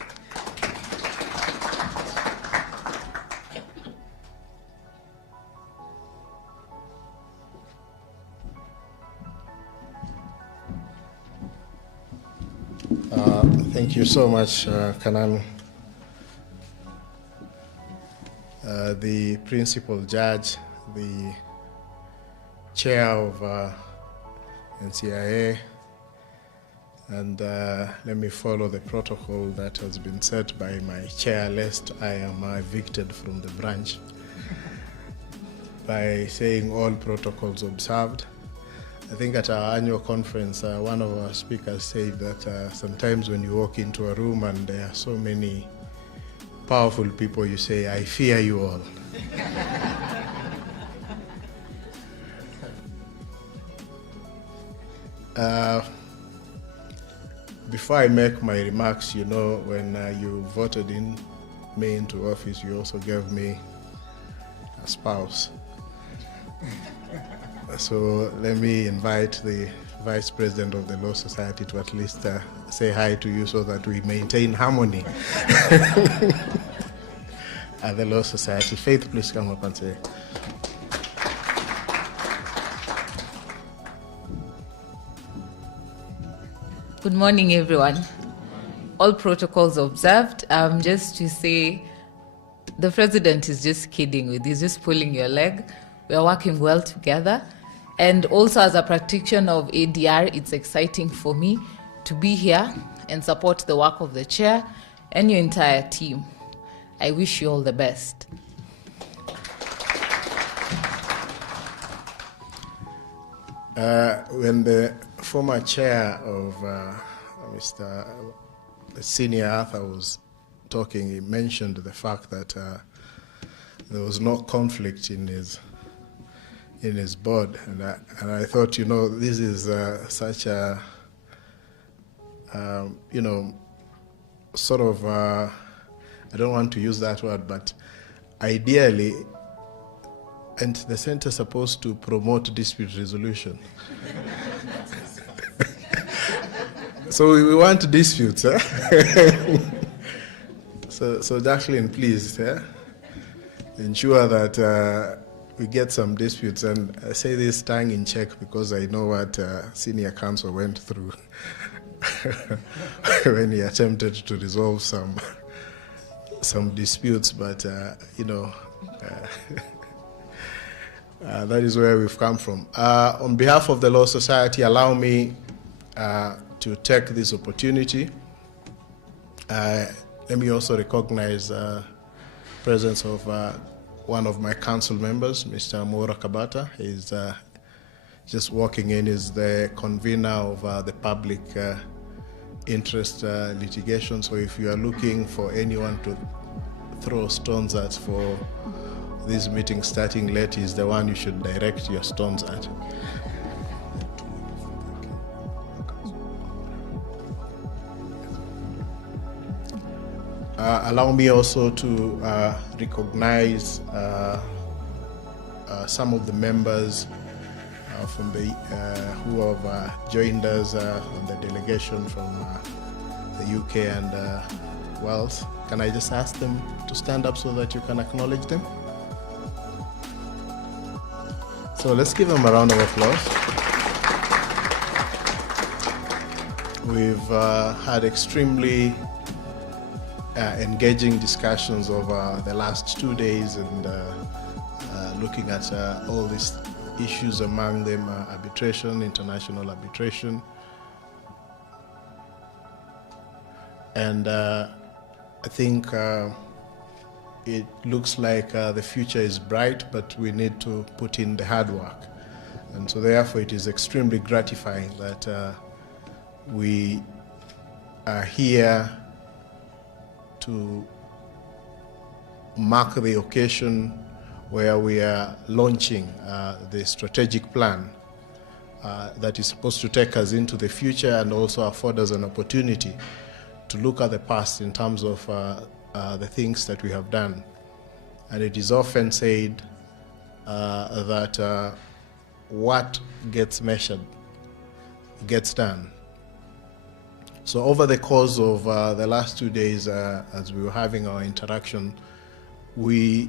Thank you so much, Kanan. The principal judge, the chair of NCIA, and let me follow the protocol that has been set by my chair, lest I am evicted from the branch, by saying all protocols observed. I think at our annual conference, one of our speakers said that sometimes when you walk into a room and there are so many powerful people, you say, I fear you all. Before I make my remarks, you know, when you voted me into office, you also gave me a spouse. So let me invite the Vice President of the Law Society to at least say hi to you so that we maintain harmony at the Law Society. Faith, please come up and say. Good morning, everyone. All protocols observed. Just to say, the President is just kidding with you. He's just pulling your leg. We are working well together. And also as a practitioner of ADR, it's exciting for me to be here and support the work of the chair and your entire team. I wish you all the best. When the former chair of the senior Arthur was talking, he mentioned the fact that there was no conflict in his board, and I thought, you know, this is such a you know, sort of I don't want to use that word, but ideally, and the center is supposed to promote dispute resolution. So we want disputes, eh? So Jacqueline, please, ensure that we get some disputes, and I say this tongue in check because I know what senior counsel went through when he attempted to resolve some disputes, but you know, that is where we've come from. On behalf of the Law Society, allow me to take this opportunity. Let me also recognize the presence of one of my council members, Mr. Mora Kabata. He's just walking in, is the convener of the public interest litigation. So if you are looking for anyone to throw stones at for this meeting starting late, he's the one you should direct your stones at. Allow me also to recognize some of the members from the who have joined us on the delegation from the UK and Wales. Can I just ask them to stand up so that you can acknowledge them? So let's give them a round of applause. We've had extremely engaging discussions over the last 2 days, and looking at all these issues, among them arbitration, international arbitration. And I think it looks like the future is bright, but we need to put in the hard work. And so therefore it is extremely gratifying that we are here to mark the occasion where we are launching the strategic plan that is supposed to take us into the future and also afford us an opportunity to look at the past in terms of the things that we have done. And it is often said that what gets measured gets done. So over the course of the last 2 days, as we were having our interaction, we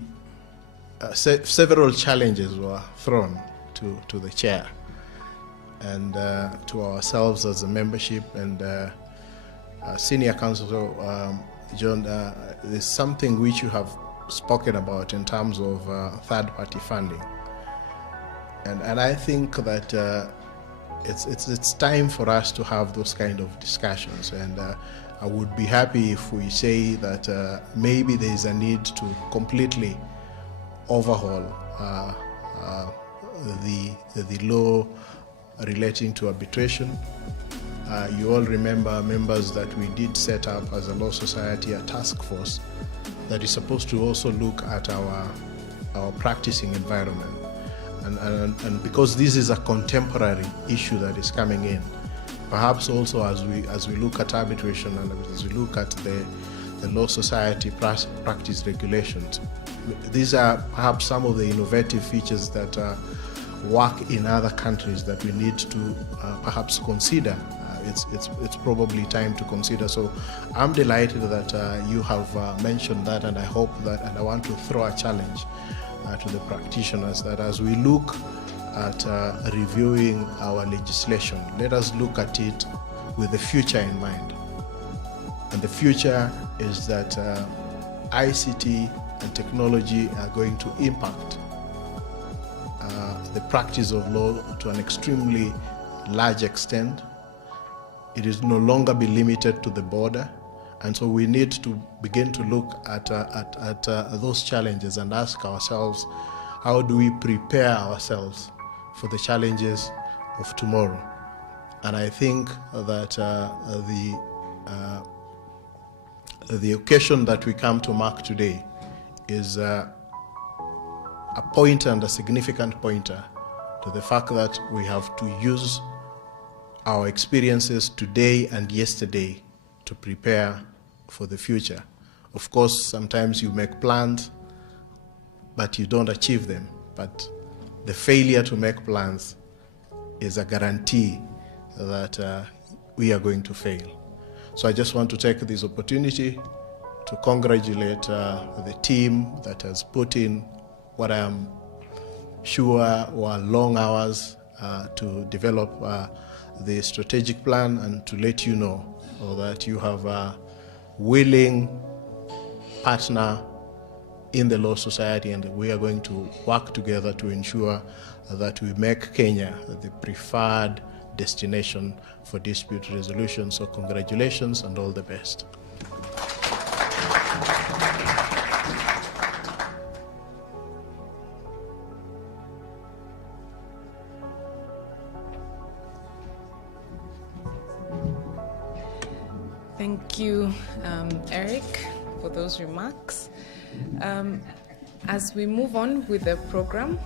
several challenges were thrown to the chair and to ourselves as a membership and senior counsel. John, there's something which you have spoken about in terms of third-party funding, and I think that it's time for us to have those kind of discussions, and I would be happy if we say that maybe there is a need to completely overhaul the law relating to arbitration. You all remember, members, that we did set up as a law society a task force that is supposed to also look at our practicing environment. And because this is a contemporary issue that is coming in, perhaps also as we look at arbitration and as we look at the law society practice regulations, these are perhaps some of the innovative features that work in other countries that we need to perhaps consider. It's probably time to consider. So I'm delighted that you have mentioned that, and I hope that, and I want to throw a challenge to the practitioners that as we look at reviewing our legislation, let us look at it with the future in mind. And the future is that ICT and technology are going to impact the practice of law to an extremely large extent. It is no longer be limited to the border, and so we need to begin to look at those challenges and ask ourselves, how do we prepare ourselves for the challenges of tomorrow? And I think that the occasion that we come to mark today is a pointer, and a significant pointer, to the fact that we have to use our experiences today and yesterday to prepare for the future. Of course, sometimes you make plans, but you don't achieve them. But the failure to make plans is a guarantee that we are going to fail. So I just want to take this opportunity to congratulate the team that has put in what I am sure were long hours to develop the strategic plan, and to let you know that you have a willing partner in the law society, and we are going to work together to ensure that we make Kenya the preferred destination for dispute resolution. So congratulations and all the best. Thank you, Eric, for those remarks. As we move on with the program,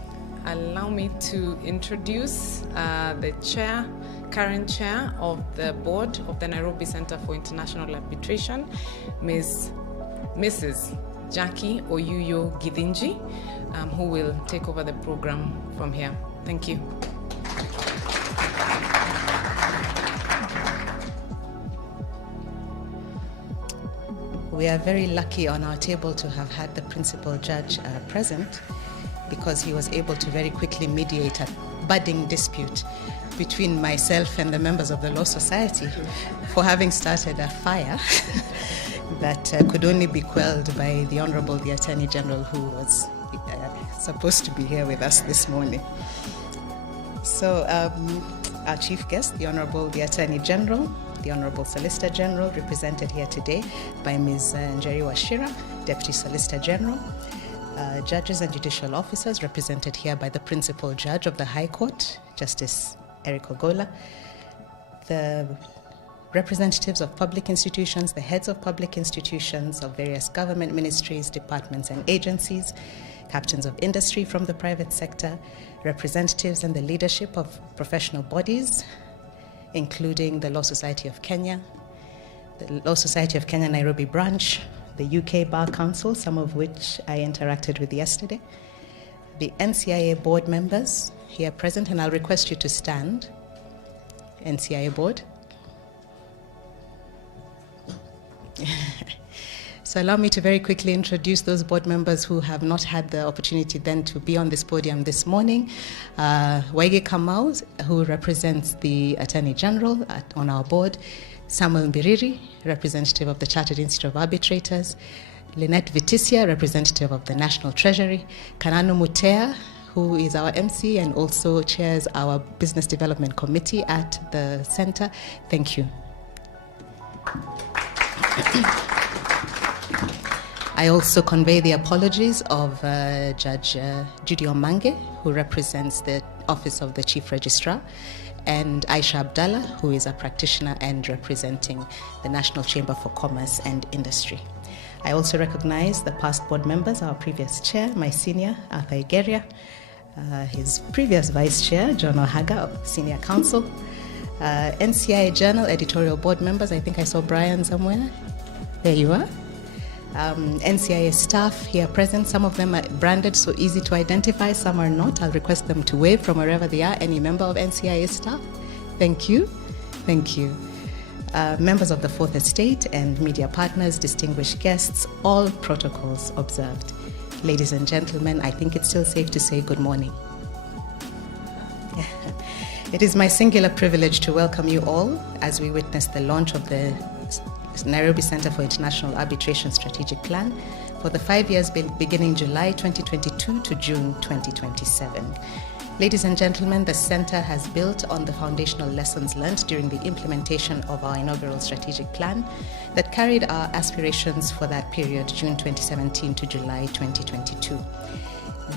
allow me to introduce the current chair of the board of the Nairobi Center for International Arbitration, Mrs. Jackie Oyuyo Githinji, who will take over the program from here. Thank you. We are very lucky on our table to have had the principal judge present, because he was able to very quickly mediate a budding dispute between myself and the members of the Law Society for having started a fire that could only be quelled by the Honorable the Attorney General, who was supposed to be here with us this morning. So our chief guest, the Honorable the Attorney General, the Honorable Solicitor General, represented here today by Ms. Njeri Wachira, Deputy Solicitor General, judges and judicial officers represented here by the Principal Judge of the High Court, Justice Eric Ogola, the representatives of public institutions, the heads of public institutions of various government ministries, departments and agencies, captains of industry from the private sector, representatives and the leadership of professional bodies, including the Law Society of Kenya, the Law Society of Kenya Nairobi branch, the UK Bar Council, some of which I interacted with yesterday, the NCIA board members, here present, and I'll request you to stand. NCIA board. So allow me to very quickly introduce those board members who have not had the opportunity then to be on this podium this morning. Waige Kamau, who represents the Attorney General on our board. Samuel Mbiriri, representative of the Chartered Institute of Arbitrators. Lynette Vitisia, representative of the National Treasury. Kananu Mutea, who is our MC and also chairs our Business Development Committee at the center. Thank you. I also convey the apologies of Judge Judy Omange, who represents the Office of the Chief Registrar, and Aisha Abdallah, who is a practitioner and representing the National Chamber for Commerce and Industry. I also recognize the past board members, our previous chair, my senior, Arthur Igeria, his previous vice chair, John Ohaga, senior counsel, NCIA Journal editorial board members. I think I saw Brian somewhere. There you are. NCIA staff here present. Some of them are branded so easy to identify, some are not. I'll request them to wave from wherever they are. Any member of NCIA staff? Thank you. Thank you. Members of the Fourth Estate and media partners, distinguished guests, all protocols observed. Ladies and gentlemen, I think it's still safe to say good morning. It is my singular privilege to welcome you all as we witness the launch of the Nairobi Center for International Arbitration Strategic Plan for the 5 years beginning July 2022 to June 2027. Ladies and gentlemen, the Center has built on the foundational lessons learned during the implementation of our inaugural strategic plan that carried our aspirations for that period, June 2017 to July 2022.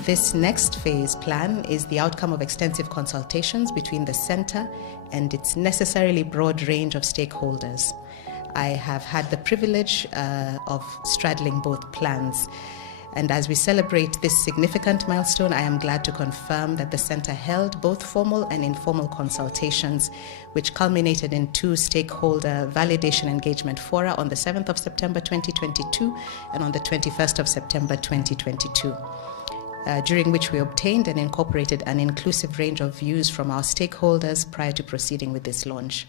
This next phase plan is the outcome of extensive consultations between the Center and its necessarily broad range of stakeholders. I have had the privilege of straddling both plans. And as we celebrate this significant milestone, I am glad to confirm that the Center held both formal and informal consultations, which culminated in 2 stakeholder validation engagement fora on the 7th of September 2022 and on the 21st of September 2022, during which we obtained and incorporated an inclusive range of views from our stakeholders prior to proceeding with this launch.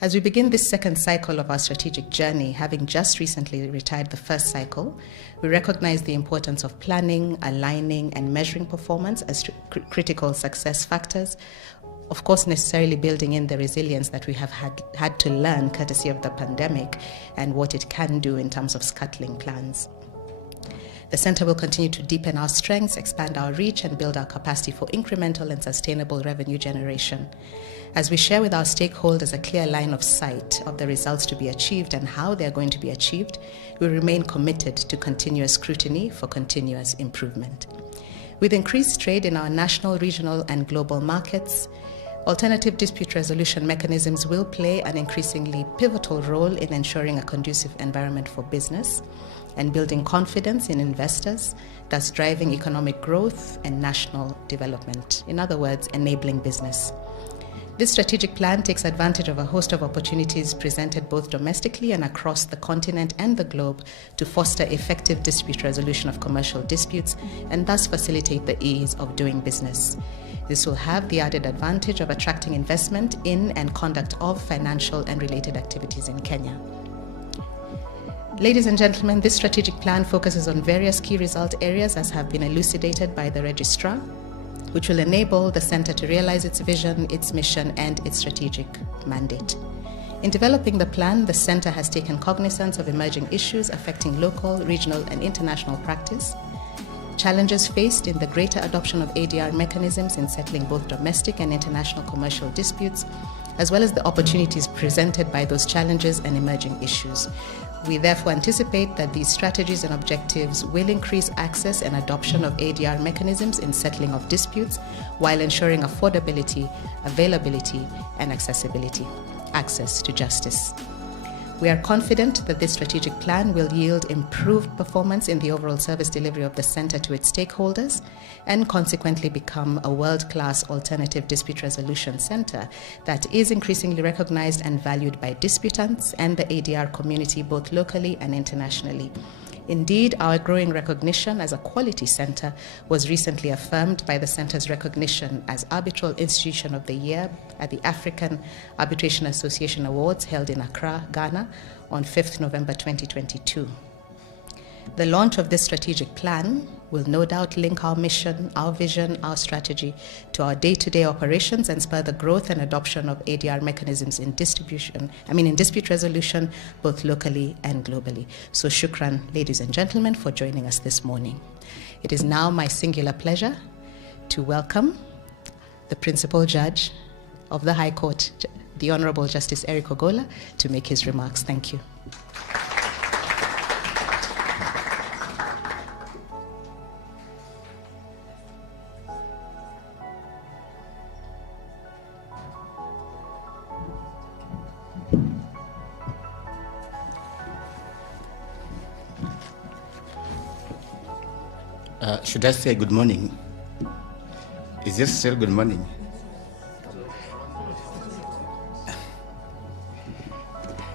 As we begin this second cycle of our strategic journey, having just recently retired the first cycle, we recognize the importance of planning, aligning, and measuring performance as critical success factors, of course necessarily building in the resilience that we have had to learn courtesy of the pandemic and what it can do in terms of scuttling plans. The Center will continue to deepen our strengths, expand our reach, and build our capacity for incremental and sustainable revenue generation. As we share with our stakeholders a clear line of sight of the results to be achieved and how they are going to be achieved, we remain committed to continuous scrutiny for continuous improvement. With increased trade in our national, regional, and global markets, alternative dispute resolution mechanisms will play an increasingly pivotal role in ensuring a conducive environment for business and building confidence in investors, thus driving economic growth and national development. In other words, enabling business. This strategic plan takes advantage of a host of opportunities presented both domestically and across the continent and the globe to foster effective dispute resolution of commercial disputes and thus facilitate the ease of doing business. This will have the added advantage of attracting investment in and conduct of financial and related activities in Kenya. Ladies and gentlemen, this strategic plan focuses on various key result areas as have been elucidated by the registrar, which will enable the Center to realize its vision, its mission, and its strategic mandate. In developing the plan, the Center has taken cognizance of emerging issues affecting local, regional, and international practice, challenges faced in the greater adoption of ADR mechanisms in settling both domestic and international commercial disputes, as well as the opportunities presented by those challenges and emerging issues. We therefore anticipate that these strategies and objectives will increase access and adoption of ADR mechanisms in settling of disputes while ensuring affordability, availability, and access to justice. We are confident that this strategic plan will yield improved performance in the overall service delivery of the Center to its stakeholders and consequently become a world-class alternative dispute resolution center that is increasingly recognized and valued by disputants and the ADR community both locally and internationally. Indeed, our growing recognition as a quality center was recently affirmed by the center's recognition as Arbitral Institution of the Year at the African Arbitration Association Awards held in Accra, Ghana on 5th November 2022. The launch of this strategic plan will no doubt link our mission, our vision, our strategy to our day-to-day operations and spur the growth and adoption of ADR mechanisms in dispute resolution, both locally and globally. So shukran, ladies and gentlemen, for joining us this morning. It is now my singular pleasure to welcome the Principal Judge of the High Court, the Honorable Justice Eric Ogola, to make his remarks. Thank you. Should I say good morning? Is it still good morning?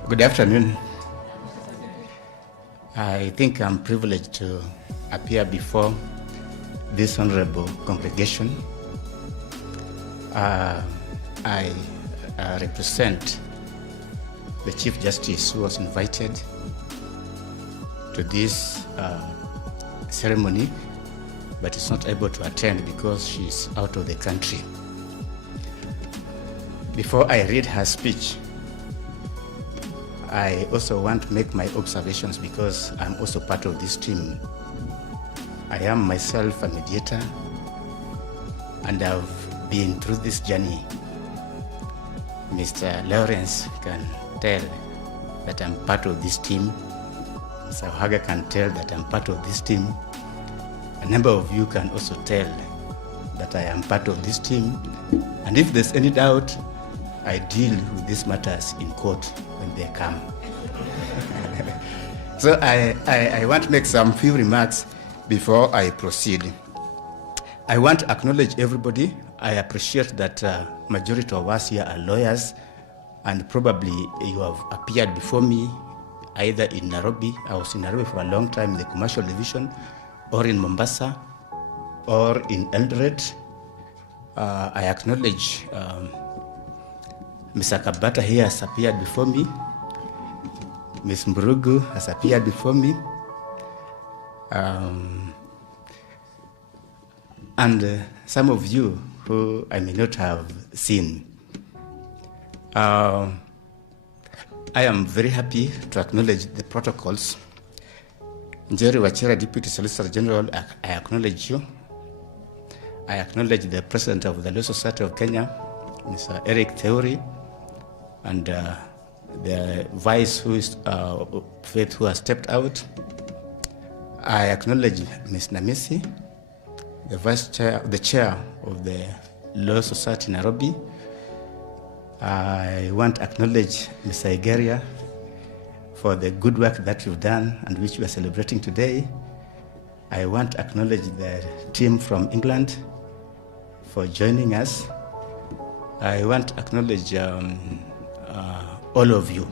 Good afternoon. I think I'm privileged to appear before this honorable congregation. I represent the Chief Justice who was invited to this ceremony, but is not able to attend because she's out of the country. Before I read her speech, I also want to make my observations because I'm also part of this team. I am myself a mediator, and I've been through this journey. Mr. Lawrence can tell that I'm part of this team. Mr. Haga can tell that I'm part of this team. A number of you can also tell that I am part of this team. And if there's any doubt, I deal with these matters in court when they come. So I want to make some few remarks before I proceed. I want to acknowledge everybody. I appreciate that majority of us here are lawyers, and probably you have appeared before me either in Nairobi. I was in Nairobi for a long time in the commercial division, or in Mombasa, or in Eldoret. I acknowledge Mr. Kabata here has appeared before me. Ms. Mburugu has appeared before me. And some of you who I may not have seen. I am very happy to acknowledge the protocols. Njeri Wachira, Deputy Solicitor General, I acknowledge you. I acknowledge the President of the Law Society of Kenya, Mr. Eric Theory, and the Vice who is Faith who has stepped out. I acknowledge Ms. Namisi, the Vice Chair, the Chair of the Law Society Nairobi. I want to acknowledge Mr. Igeria for the good work that you've done and which we are celebrating today. I want to acknowledge the team from England for joining us. I want to acknowledge all of you.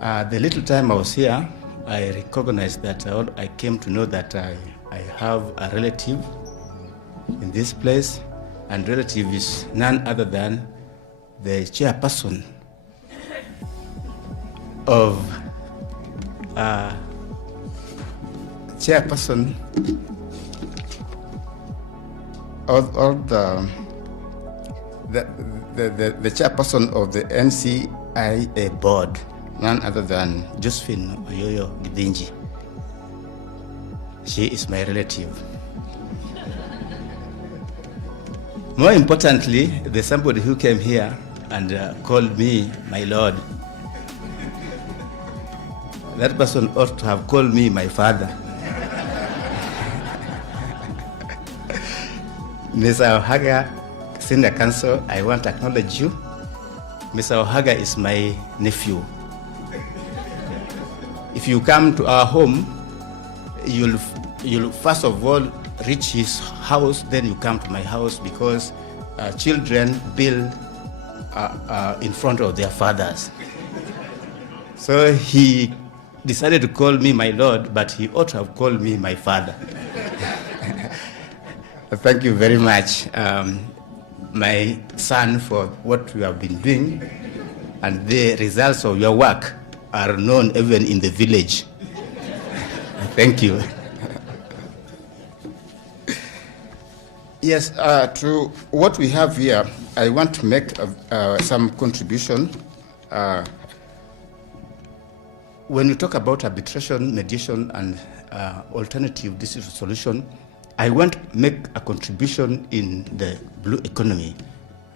The little time I was here, I recognized that I came to know that I have a relative in this place, and relative is none other than the chairperson of the chairperson of the NCIA board, none other than Josephine Oyoyo Gidinji. She is my relative. More importantly, there's somebody who came here and called me my lord. That person ought to have called me my father. Mr. Ohaga, Senior Counsel, I want to acknowledge you. Mr. Ohaga is my nephew. If you come to our home, you'll first of all reach his house, then you come to my house, because children build in front of their fathers. So he decided to call me my lord, but he ought to have called me my father. Thank you very much, my son, for what you have been doing, and the results of your work are known even in the village. Thank you. Yes, to what we have here, I want to make some contribution. When you talk about arbitration, mediation, and alternative dispute solution, I want to make a contribution in the blue economy.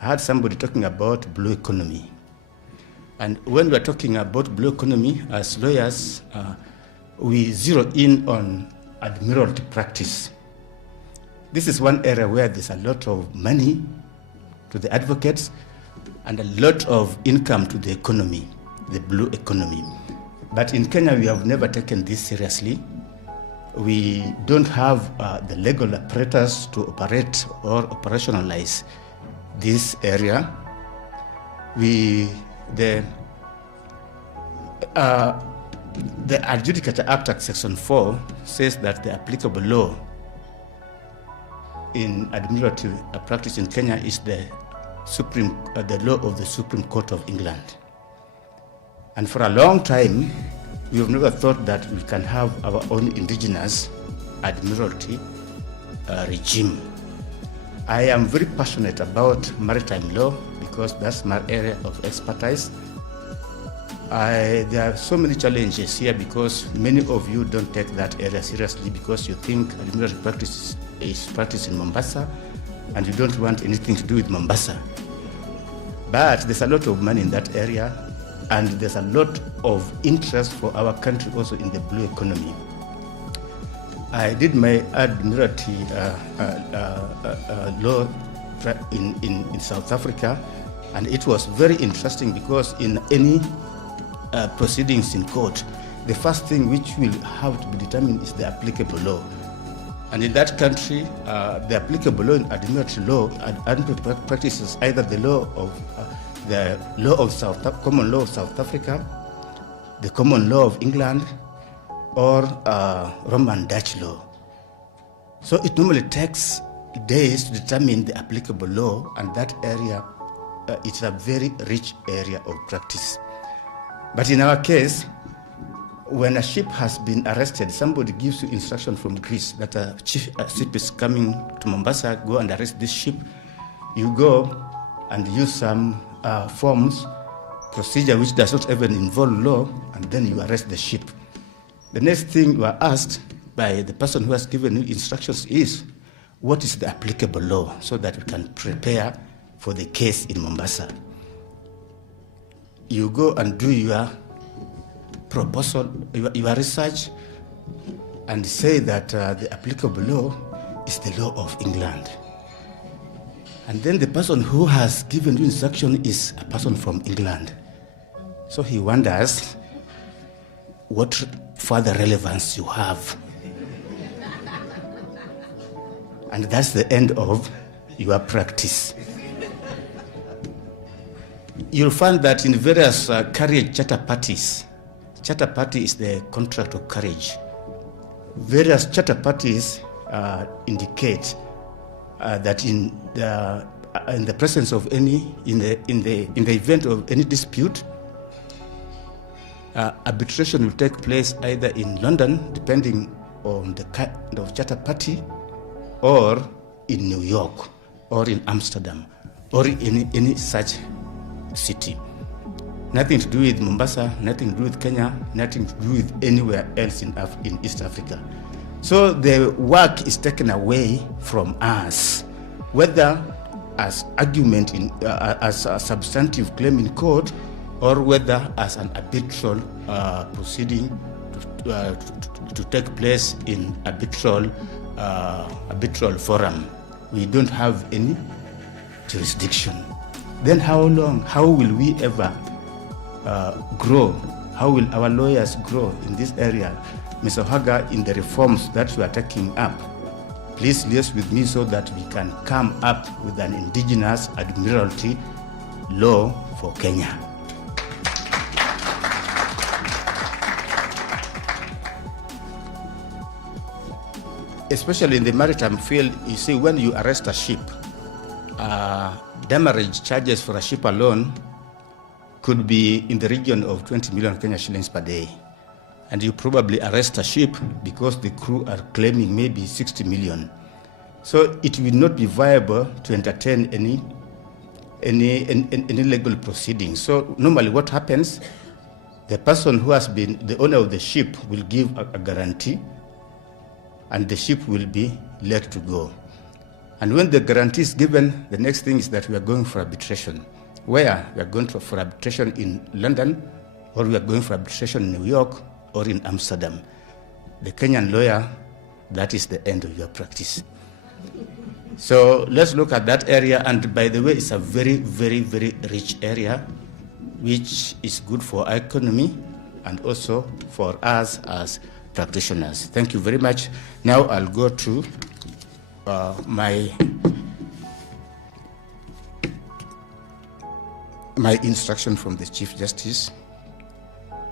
I heard somebody talking about blue economy. And when we are talking about blue economy, as lawyers, we zero in on admiralty practice. This is one area where there's a lot of money to the advocates and a lot of income to the economy, the blue economy. But in Kenya, we have never taken this seriously. We don't have the legal apparatus to operate or operationalize this area. The Adjudicator Act, Section 4, says that the applicable law in administrative practice in Kenya is the law of the Supreme Court of England. And for a long time, we have never thought that we can have our own indigenous admiralty regime. I am very passionate about maritime law because that's my area of expertise. There are so many challenges here because many of you don't take that area seriously because you think administrative practice is practiced in Mombasa and you don't want anything to do with Mombasa. But there's a lot of money in that area and there's a lot of interest for our country also in the blue economy. I did my admiralty law in South Africa, and it was very interesting because in any proceedings in court, the first thing which will have to be determined is the applicable law. And in that country, the applicable law in admiralty law practices either the law of common law of South Africa, the common law of England, or Roman Dutch law. So it normally takes days to determine the applicable law, and that area, it's a very rich area of practice. But in our case, when a ship has been arrested, somebody gives you instruction from Greece that a ship is coming to Mombasa, go and arrest this ship. You go and use some forms, procedure which does not even involve law, and then you arrest the ship. The next thing you are asked by the person who has given you instructions is, what is the applicable law, so that we can prepare for the case in Mombasa. You go and do your proposal, your research, and say that the applicable law is the law of England. And then the person who has given you instruction is a person from England. So he wonders what further relevance you have. And that's the end of your practice. You'll find that in various carriage charter parties is the contract of carriage. Various charter parties indicate that in the presence of any, in the event of any dispute, arbitration will take place either in London, depending on the kind of charter party, or in New York, or in Amsterdam, or in any such city. Nothing to do with Mombasa, nothing to do with Kenya, nothing to do with anywhere else in East Africa. So the work is taken away from us, whether as argument as a substantive claim in court, or whether as an arbitral proceeding to take place in arbitral forum. We don't have any jurisdiction. Then how will we ever grow? How will our lawyers grow in this area? Mr. Haga, in the reforms that we are taking up, please liaise with me so that we can come up with an indigenous admiralty law for Kenya. especially in the maritime field, you see, when you arrest a ship, demurrage charges for a ship alone could be in the region of 20 million Kenya shillings per day. And you probably arrest a ship because the crew are claiming maybe 60 million. So it will not be viable to entertain any legal proceedings. So normally what happens, the person who has been the owner of the ship will give a guarantee, and the ship will be let to go. And when the guarantee is given, the next thing is that we are going for arbitration. Where? We are going for arbitration in London, or we are going for arbitration in New York, or in Amsterdam. The Kenyan lawyer, that is the end of your practice. So let's look at that area. And by the way, it's a very, very, very rich area, which is good for our economy and also for us as practitioners. Thank you very much. Now I'll go to my instruction from the Chief Justice.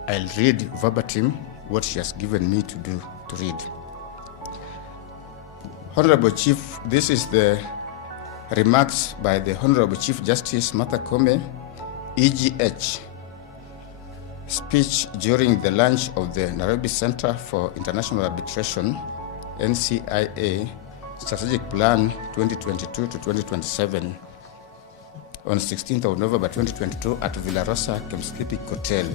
I'll read verbatim what she has given me to read. Honorable Chief, this is the remarks by the Honorable Chief Justice Martha Koome, EGH, speech during the launch of the Nairobi Center for International Arbitration, NCIA, Strategic Plan 2022 to 2027 on 16th of November 2022 at Villarosa Kemskipi Hotel.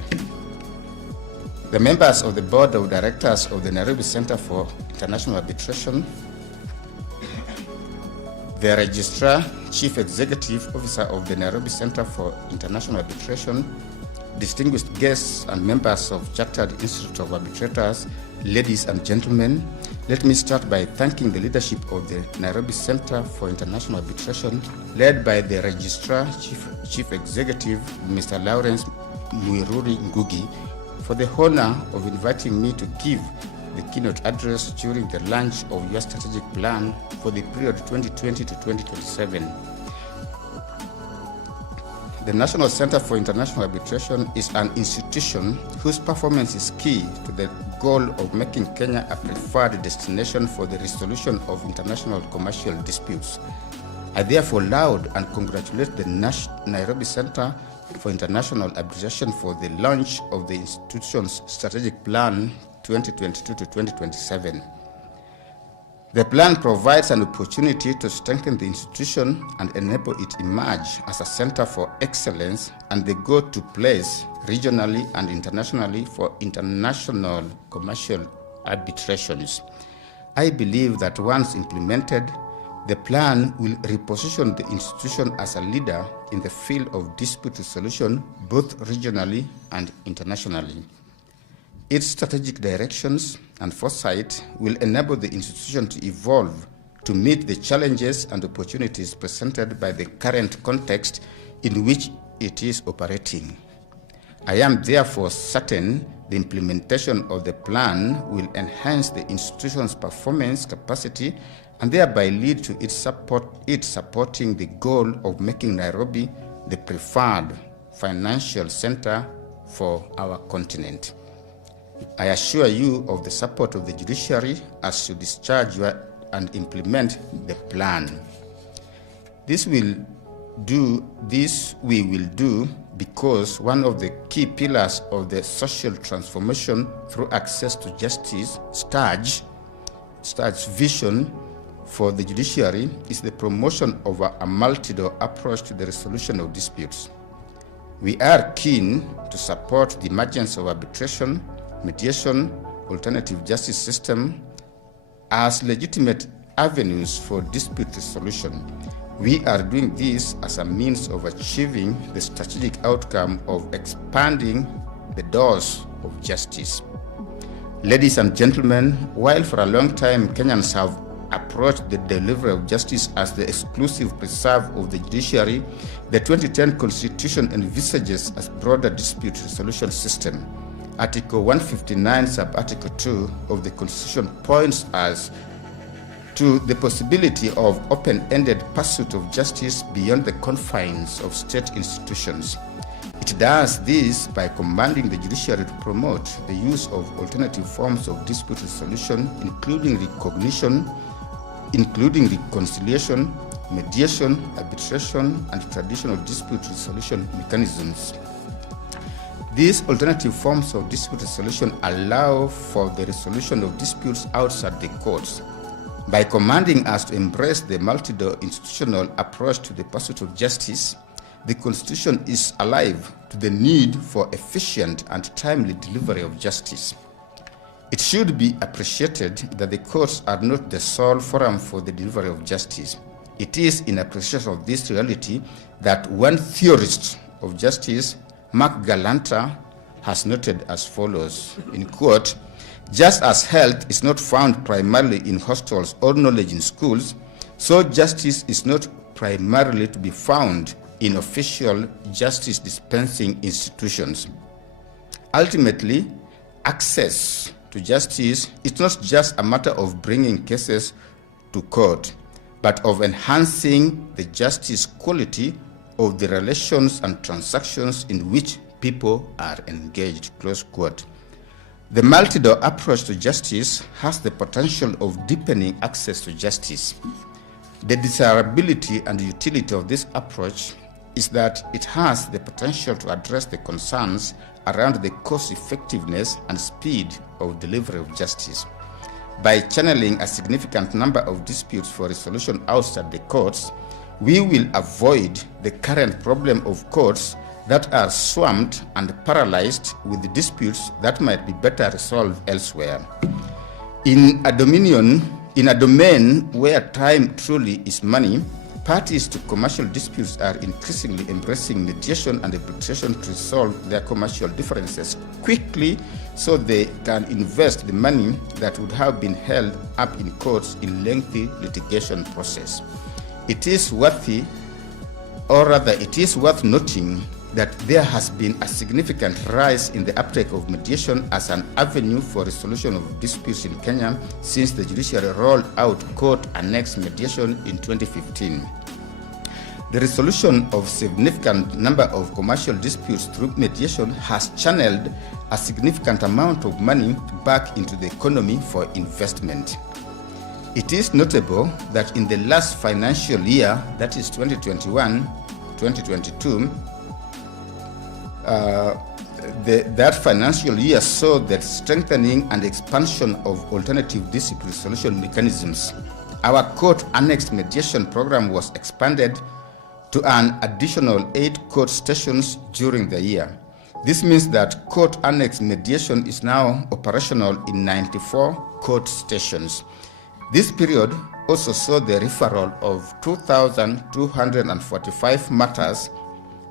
The members of the Board of Directors of the Nairobi Center for International Arbitration, the Registrar, Chief Executive Officer of the Nairobi Center for International Arbitration, distinguished guests and members of Chartered Institute of Arbitrators, ladies and gentlemen, let me start by thanking the leadership of the Nairobi Center for International Arbitration, led by the Registrar, Chief Executive, Mr. Lawrence Muiruri Ngugi, for the honor of inviting me to give the keynote address during the launch of your strategic plan for the period 2020 to 2027. The National Center for International Arbitration is an institution whose performance is key to the goal of making Kenya a preferred destination for the resolution of international commercial disputes. I therefore laud and congratulate the Nairobi Center for International Arbitration for the launch of the institution's strategic plan 2022 to 2027. The plan provides an opportunity to strengthen the institution and enable it emerge as a center for excellence and the go-to place regionally and internationally for international commercial arbitrations. I believe that once implemented, the plan will reposition the institution as a leader in the field of dispute resolution, both regionally and internationally. Its strategic directions and foresight will enable the institution to evolve to meet the challenges and opportunities presented by the current context in which it is operating. I am therefore certain the implementation of the plan will enhance the institution's performance capacity and thereby lead to its supporting the goal of making Nairobi the preferred financial center for our continent. I assure you of the support of the judiciary as you discharge and implement the plan. This we will do because one of the key pillars of the social transformation through access to justice, STAR's vision for the judiciary is the promotion of a multi-door approach to the resolution of disputes. We are keen to support the emergence of arbitration, mediation, alternative justice system as legitimate avenues for dispute resolution. We are doing this as a means of achieving the strategic outcome of expanding the doors of justice. Ladies and gentlemen, while for a long time Kenyans have approached the delivery of justice as the exclusive preserve of the judiciary, the 2010 Constitution envisages a broader dispute resolution system. Article 159, sub-article 2 of the Constitution points us to the possibility of open-ended pursuit of justice beyond the confines of state institutions. It does this by commanding the judiciary to promote the use of alternative forms of dispute resolution, including recognition, including reconciliation, mediation, arbitration, and traditional dispute resolution mechanisms. These alternative forms of dispute resolution allow for the resolution of disputes outside the courts. By commanding us to embrace the multi-institutional approach to the pursuit of justice, the Constitution is alive to the need for efficient and timely delivery of justice. It should be appreciated that the courts are not the sole forum for the delivery of justice. It is in appreciation of this reality that one theorist of justice, Mark Galanta, has noted as follows, in quote, "Just as health is not found primarily in hospitals or knowledge in schools, so justice is not primarily to be found in official justice dispensing institutions." Ultimately, access to justice is not just a matter of bringing cases to court, but of enhancing the justice quality of the relations and transactions in which people are engaged, close quote. The multi-door approach to justice has the potential of deepening access to justice. The desirability and utility of this approach is that it has the potential to address the concerns around the cost-effectiveness and speed of delivery of justice. By channeling a significant number of disputes for resolution outside the courts, we will avoid the current problem of courts that are swamped and paralyzed with disputes that might be better resolved elsewhere. In a domain where time truly is money, parties to commercial disputes are increasingly embracing mediation and arbitration to resolve their commercial differences quickly so they can invest the money that would have been held up in courts in lengthy litigation process. It is worth noting that there has been a significant rise in the uptake of mediation as an avenue for resolution of disputes in Kenya since the judiciary rolled out court-annexed mediation in 2015. The resolution of significant number of commercial disputes through mediation has channeled a significant amount of money back into the economy for investment. It is notable that in the last financial year, that is 2021-2022, that financial year saw the strengthening and expansion of alternative dispute resolution mechanisms. Our court-annexed mediation program was expanded to an additional 8 court stations during the year. This means that court-annexed mediation is now operational in 94 court stations. This period also saw the referral of 2,245 matters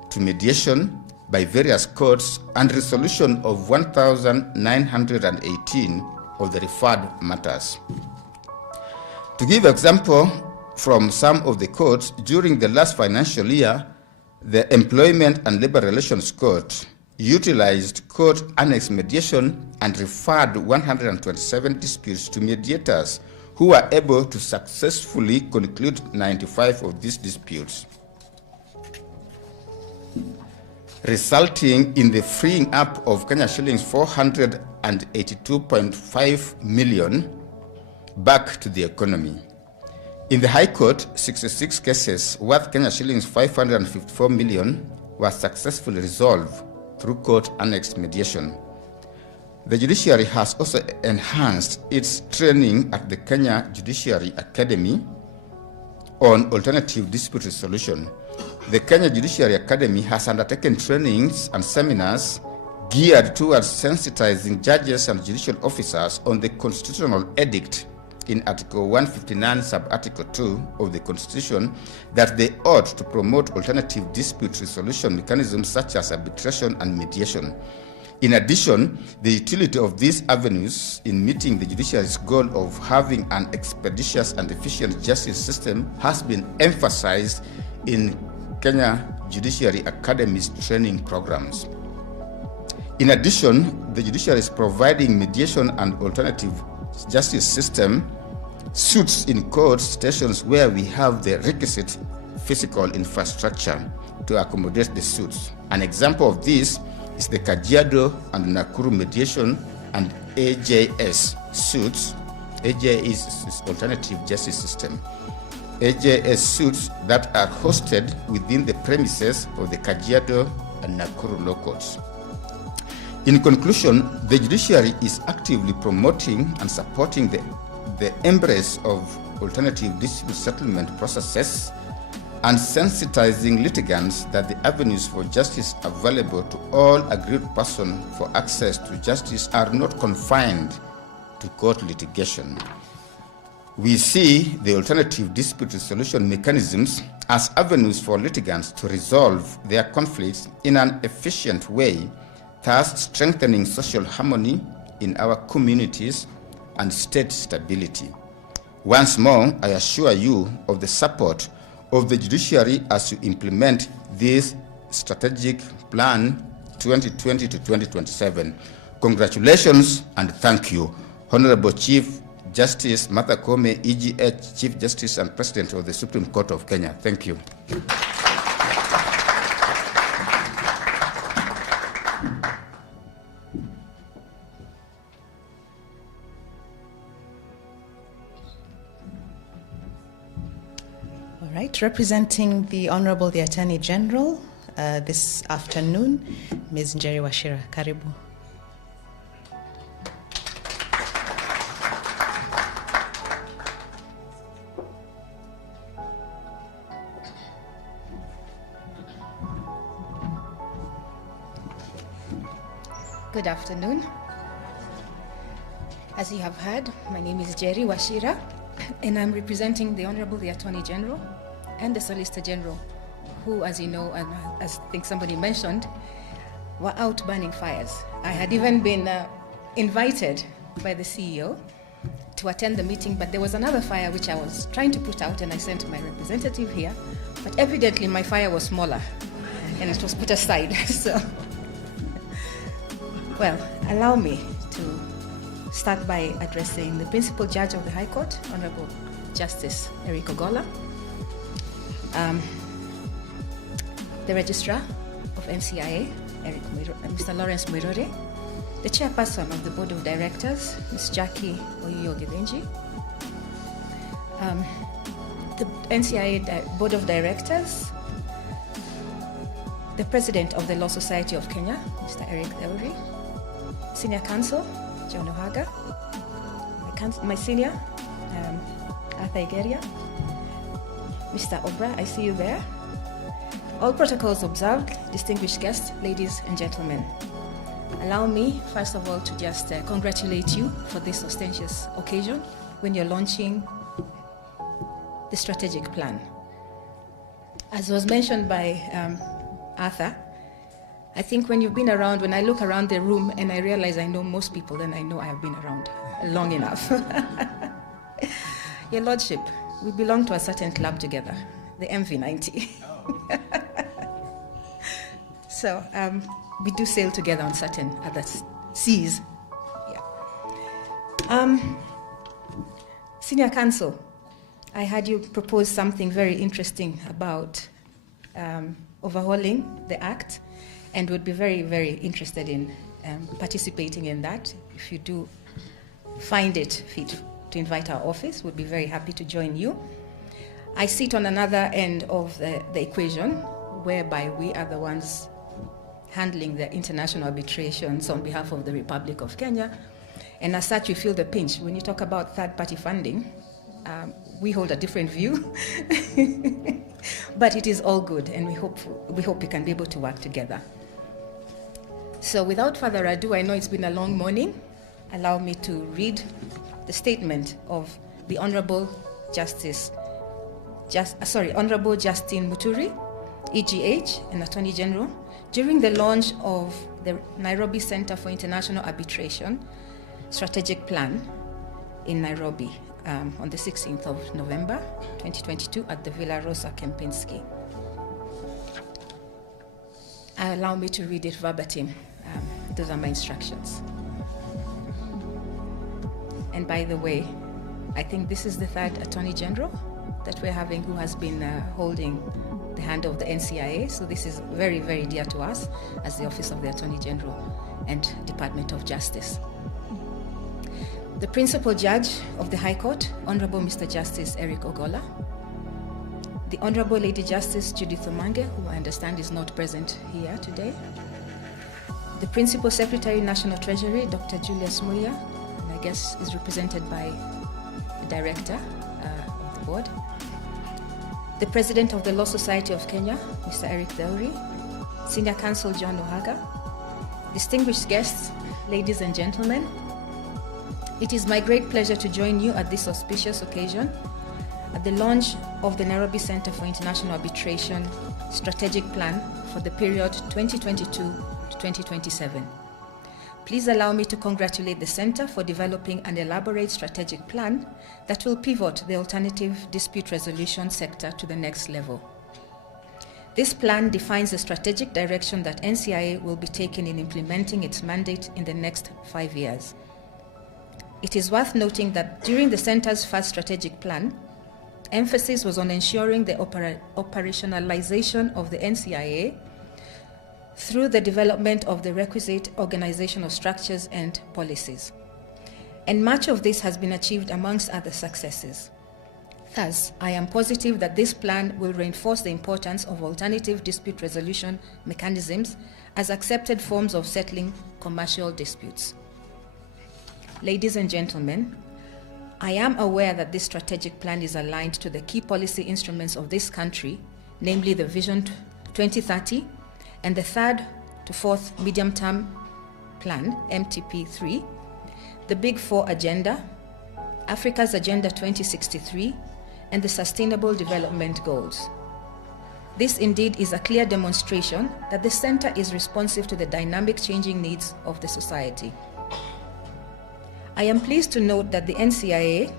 to mediation by various courts and resolution of 1,918 of the referred matters. To give example from some of the courts, during the last financial year, the Employment and Labor Relations Court utilized court-annexed mediation and referred 127 disputes to mediators who were able to successfully conclude 95 of these disputes, resulting in the freeing up of Kenya shillings 482.5 million back to the economy. In the High Court, 66 cases worth Kenya shillings 554 million were successfully resolved through court-annexed mediation. The judiciary has also enhanced its training at the Kenya Judiciary Academy on alternative dispute resolution. The Kenya Judiciary Academy has undertaken trainings and seminars geared towards sensitizing judges and judicial officers on the constitutional edict in Article 159, Sub-Article 2 of the Constitution that they ought to promote alternative dispute resolution mechanisms such as arbitration and mediation. In addition, the utility of these avenues in meeting the judiciary's goal of having an expeditious and efficient justice system has been emphasized in Kenya Judiciary Academy's training programs. In addition, the judiciary is providing mediation and alternative justice system suits in court stations where we have the requisite physical infrastructure. to accommodate the suits. An example of this is the Kajiado and Nakuru mediation and AJS suits. AJS is Alternative Justice System. AJS suits that are hosted within the premises of the Kajiado and Nakuru law courts. In conclusion, the judiciary is actively promoting and supporting the embrace of alternative dispute settlement processes and sensitizing litigants that the avenues for justice available to all aggrieved persons for access to justice are not confined to court litigation. We see the alternative dispute resolution mechanisms as avenues for litigants to resolve their conflicts in an efficient way, thus strengthening social harmony in our communities and state stability. Once more, I assure you of the support of the judiciary as you implement this strategic plan 2020 to 2027. Congratulations and thank you. Honorable Chief Justice Martha Koome, EGH, Chief Justice and President of the Supreme Court of Kenya. Thank you. All right, representing the Honorable the Attorney General this afternoon, Ms. Njeri Wachira. Karibu. Good afternoon. As you have heard, my name is Njeri Wachira, and I'm representing the Honorable the Attorney General and the Solicitor General, who, as you know, and as I think somebody mentioned, were out burning fires. I had even been invited by the CEO to attend the meeting, but there was another fire which I was trying to put out, and I sent my representative here, but evidently my fire was smaller, and it was put aside. So, well, allow me to start by addressing the Principal Judge of the High Court, Honorable Justice Eric Ogola, the Registrar of MCIA, Mr. Lawrence Mwirore, the Chairperson of the Board of Directors, Ms. Jackie Oyuyo-Githinji, the NCIA Board of Directors, the President of the Law Society of Kenya, Mr. Eric Theuri, Senior Counsel, John Ohaga, my senior, Arthur Igeria, Mr. Obra, I see you there. All protocols observed, distinguished guests, ladies and gentlemen. Allow me, first of all, to just congratulate you for this ostentatious occasion when you're launching the strategic plan. As was mentioned by Arthur, I think when you've been around, when I look around the room and I realize I know most people, then I know I have been around long enough. Your Lordship, we belong to a certain club together, the MV90. So we do sail together on certain other seas. Yeah. Senior Counsel, I heard you propose something very interesting about overhauling the Act, and would be very, very interested in participating in that. If you do find it fit to invite our office, we'd be very happy to join you. I sit on another end of the equation, whereby we are the ones handling the international arbitrations on behalf of the Republic of Kenya. And as such, we feel the pinch. When you talk about third-party funding, we hold a different view. But it is all good, and we hope we can be able to work together. So without further ado, I know it's been a long morning. Allow me to read the statement of the Honorable Honorable Justine Muturi, EGH, and Attorney General, during the launch of the Nairobi Center for International Arbitration Strategic Plan in Nairobi on the 16th of November 2022 at the Villa Rosa Kempinski. Allow me to read it verbatim. Those are my instructions. And by the way, I think this is the third Attorney General that we're having who has been holding the hand of the NCIA, so this is very, very dear to us as the Office of the Attorney General and Department of Justice. The Principal Judge of the High Court, Honorable Mr. Justice Eric Ogola, the Honorable Lady Justice Judith Omange, who I understand is not present here today, the Principal Secretary, National Treasury, Dr. Julius Muya, and I guess is represented by the Director of the Board, the President of the Law Society of Kenya, Mr. Eric Theuri, Senior Counsel John Ohaga, distinguished guests, ladies and gentlemen, it is my great pleasure to join you at this auspicious occasion at the launch of the Nairobi Center for International Arbitration Strategic Plan for the period 2022 to 2027. Please allow me to congratulate the Center for developing an elaborate strategic plan that will pivot the alternative dispute resolution sector to the next level. This plan defines the strategic direction that NCIA will be taking in implementing its mandate in the next 5 years. It is worth noting that during the Center's first strategic plan, emphasis was on ensuring the operationalization of the NCIA through the development of the requisite organizational structures and policies. And much of this has been achieved amongst other successes. Thus, I am positive that this plan will reinforce the importance of alternative dispute resolution mechanisms as accepted forms of settling commercial disputes. Ladies and gentlemen, I am aware that this strategic plan is aligned to the key policy instruments of this country, namely the Vision 2030 and the 3rd to 4th Medium-Term Plan, MTP3, the Big Four Agenda, Africa's Agenda 2063, and the Sustainable Development Goals. This indeed is a clear demonstration that the Center is responsive to the dynamic changing needs of the society. I am pleased to note that the NCIA,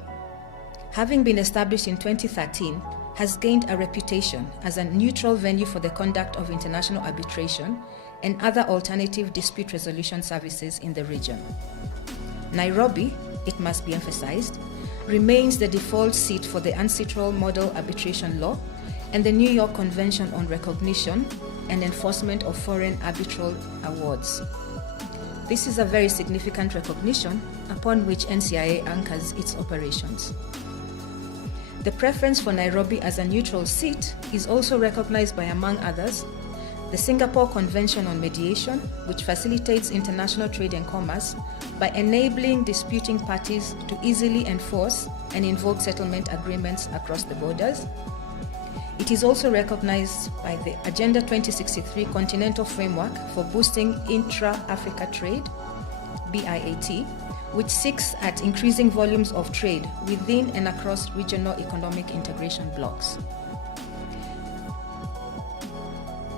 having been established in 2013, has gained a reputation as a neutral venue for the conduct of international arbitration and other alternative dispute resolution services in the region. Nairobi, it must be emphasized, remains the default seat for the UNCITRAL Model Arbitration Law and the New York Convention on Recognition and Enforcement of Foreign Arbitral Awards. This is a very significant recognition upon which NCIA anchors its operations. The preference for Nairobi as a neutral seat is also recognized by, among others, the Singapore Convention on Mediation, which facilitates international trade and commerce by enabling disputing parties to easily enforce and invoke settlement agreements across the borders. It is also recognized by the Agenda 2063 Continental Framework for Boosting Intra-Africa Trade, BIAT, which seeks at increasing volumes of trade within and across regional economic integration blocks.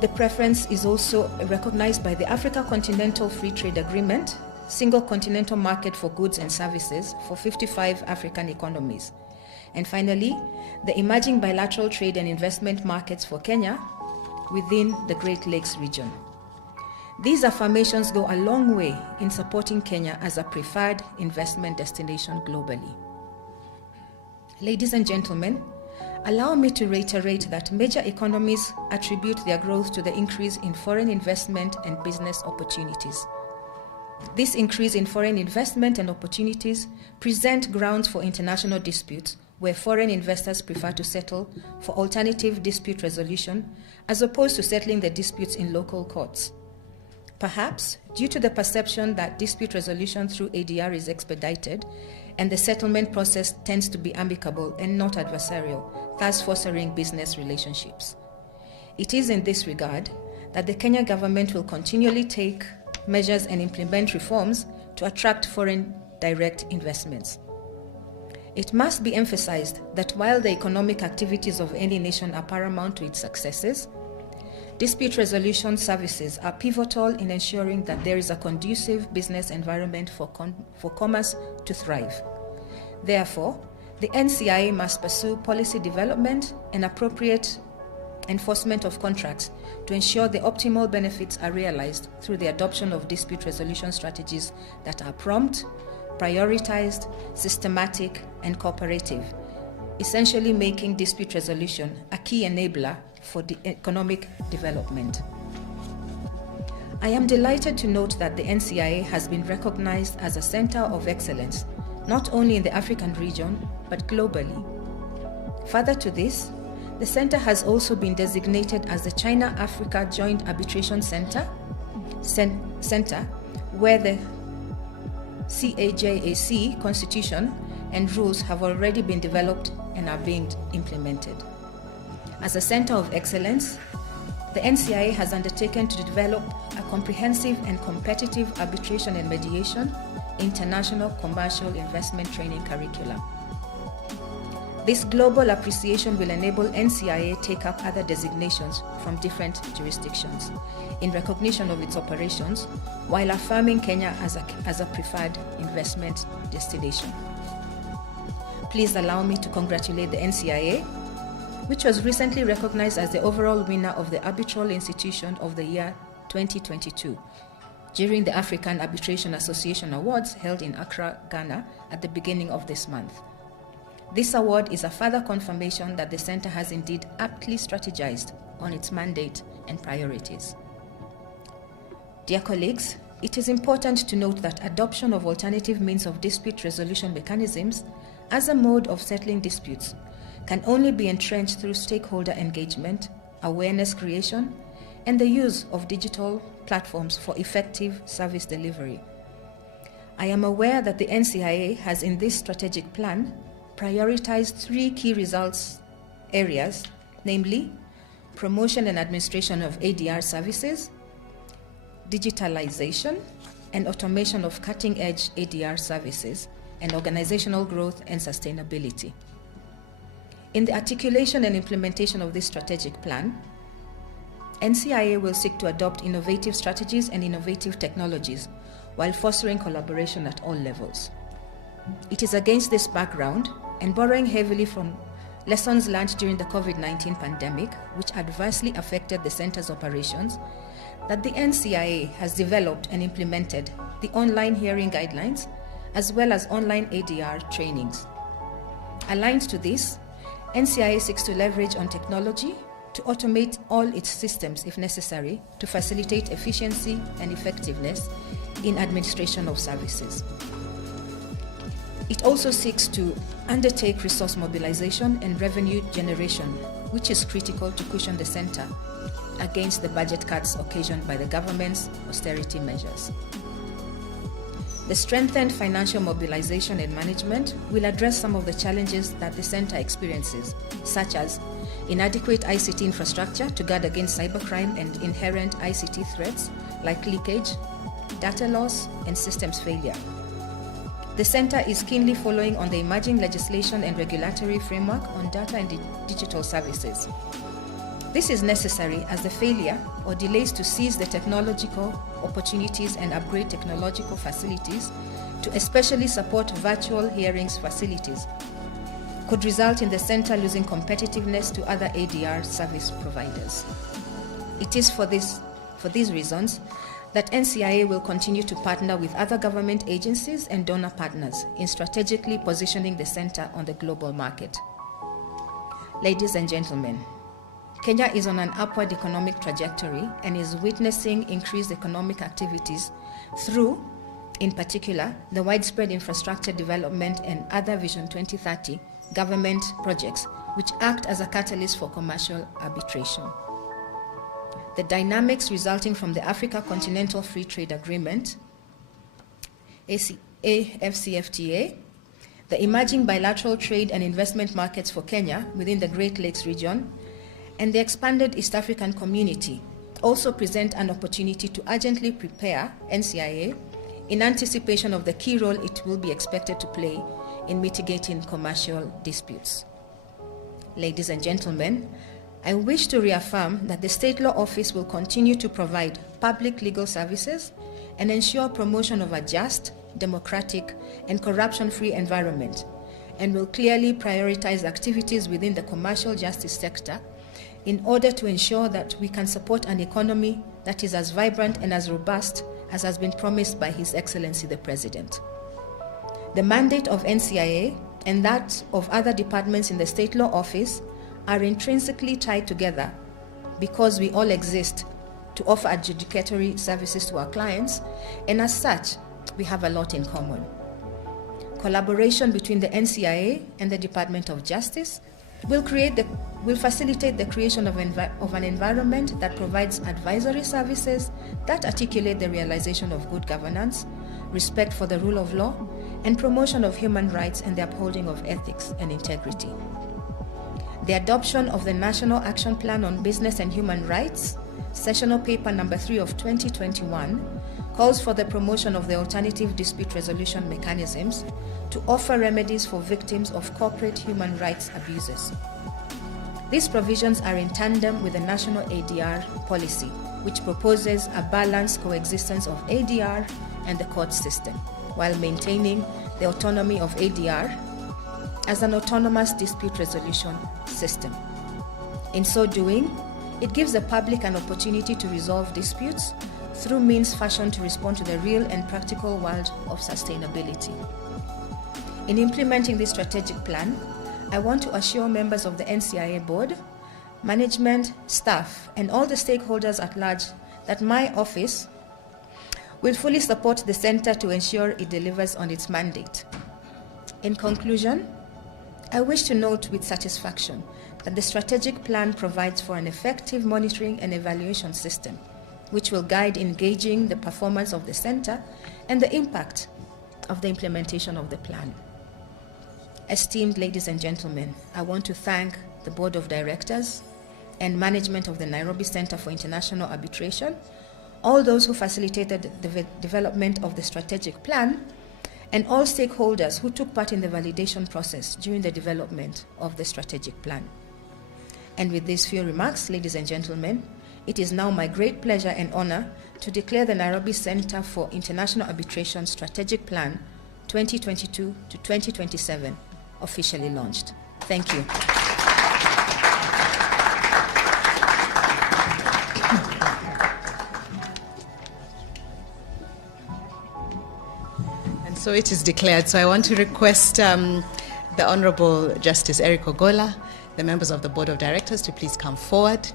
The preference is also recognized by the Africa Continental Free Trade Agreement, Single Continental Market for Goods and Services for 55 African economies. And finally, the Emerging Bilateral Trade and Investment Markets for Kenya within the Great Lakes region. These affirmations go a long way in supporting Kenya as a preferred investment destination globally. Ladies and gentlemen, allow me to reiterate that major economies attribute their growth to the increase in foreign investment and business opportunities. This increase in foreign investment and opportunities present grounds for international disputes where foreign investors prefer to settle for alternative dispute resolution as opposed to settling their disputes in local courts. Perhaps due to the perception that dispute resolution through ADR is expedited and the settlement process tends to be amicable and not adversarial, thus fostering business relationships. It is in this regard that the Kenya government will continually take measures and implement reforms to attract foreign direct investments. It must be emphasized that while the economic activities of any nation are paramount to its successes, dispute resolution services are pivotal in ensuring that there is a conducive business environment for commerce to thrive. Therefore, the NCIA must pursue policy development and appropriate enforcement of contracts to ensure the optimal benefits are realized through the adoption of dispute resolution strategies that are prompt, prioritized, systematic, and cooperative, essentially making dispute resolution a key enabler for economic development. I am delighted to note that the NCIA has been recognized as a center of excellence, not only in the African region, but globally. Further to this, the center has also been designated as the China-Africa Joint Arbitration Center, where the CAJAC constitution and rules have already been developed and are being implemented. As a center of excellence, the NCIA has undertaken to develop a comprehensive and competitive arbitration and mediation international commercial investment training curriculum. This global appreciation will enable NCIA take up other designations from different jurisdictions in recognition of its operations, while affirming Kenya as a preferred investment destination. Please allow me to congratulate the NCIA, which was recently recognized as the overall winner of the Arbitral Institution of the Year 2022 during the African Arbitration Association Awards held in Accra, Ghana at the beginning of this month. This award is a further confirmation that the Center has indeed aptly strategized on its mandate and priorities. Dear colleagues, it is important to note that adoption of alternative means of dispute resolution mechanisms as a mode of settling disputes can only be entrenched through stakeholder engagement, awareness creation, and the use of digital platforms for effective service delivery. I am aware that the NCIA has in this strategic plan prioritized 3 key results areas, namely promotion and administration of ADR services, digitalization and automation of cutting-edge ADR services, and organizational growth and sustainability. In the articulation and implementation of this strategic plan, NCIA will seek to adopt innovative strategies and innovative technologies while fostering collaboration at all levels. It is against this background, and borrowing heavily from lessons learned during the COVID-19 pandemic, which adversely affected the center's operations, that the NCIA has developed and implemented the online hearing guidelines as well as online ADR trainings. Aligned to this, NCIA seeks to leverage on technology to automate all its systems if necessary to facilitate efficiency and effectiveness in administration of services. It also seeks to undertake resource mobilization and revenue generation, which is critical to cushion the center against the budget cuts occasioned by the government's austerity measures. The strengthened financial mobilization and management will address some of the challenges that the center experiences, such as inadequate ICT infrastructure to guard against cybercrime and inherent ICT threats like leakage, data loss, and systems failure. The center is keenly following on the emerging legislation and regulatory framework on data and digital services. This is necessary as the failure or delays to seize the technological opportunities and upgrade technological facilities to especially support virtual hearings facilities could result in the center losing competitiveness to other ADR service providers. It is for these reasons that NCIA will continue to partner with other government agencies and donor partners in strategically positioning the center on the global market. Ladies and gentlemen, Kenya is on an upward economic trajectory and is witnessing increased economic activities through, in particular, the widespread infrastructure development and other Vision 2030 government projects, which act as a catalyst for commercial arbitration. The dynamics resulting from the Africa Continental Free Trade Agreement, AfCFTA, the emerging bilateral trade and investment markets for Kenya within the Great Lakes region, and the expanded East African community also present an opportunity to urgently prepare NCIA in anticipation of the key role it will be expected to play in mitigating commercial disputes. Ladies and gentlemen, I wish to reaffirm that the State Law Office will continue to provide public legal services and ensure promotion of a just, democratic, and corruption-free environment, and will clearly prioritize activities within the commercial justice sector in order to ensure that we can support an economy that is as vibrant and as robust as has been promised by His Excellency the President. The mandate of NCIA and that of other departments in the State Law Office are intrinsically tied together because we all exist to offer adjudicatory services to our clients, and as such, we have a lot in common. Collaboration between the NCIA and the Department of Justice will facilitate the creation of an environment that provides advisory services that articulate the realization of good governance, respect for the rule of law, and promotion of human rights and the upholding of ethics and integrity. The adoption of the National Action Plan on Business and Human Rights, Sessional Paper number 3 of 2021, calls for the promotion of the alternative dispute resolution mechanisms to offer remedies for victims of corporate human rights abuses. These provisions are in tandem with the National ADR policy, which proposes a balanced coexistence of ADR and the court system, while maintaining the autonomy of ADR as an autonomous dispute resolution system. In so doing, it gives the public an opportunity to resolve disputes through means fashioned to respond to the real and practical world of sustainability. In implementing this strategic plan, I want to assure members of the NCIA board, management, staff, and all the stakeholders at large that my office will fully support the center to ensure it delivers on its mandate. In conclusion, I wish to note with satisfaction that the strategic plan provides for an effective monitoring and evaluation system, which will guide engaging the performance of the center and the impact of the implementation of the plan. Esteemed ladies and gentlemen, I want to thank the Board of Directors and management of the Nairobi Center for International Arbitration, all those who facilitated the development of the strategic plan, and all stakeholders who took part in the validation process during the development of the strategic plan. And with these few remarks, ladies and gentlemen, it is now my great pleasure and honor to declare the Nairobi Center for International Arbitration Strategic Plan 2022 to 2027 officially launched. Thank you. And so it is declared. So I want to request the Honorable Justice Eric Ogola, the members of the Board of Directors, to please come forward.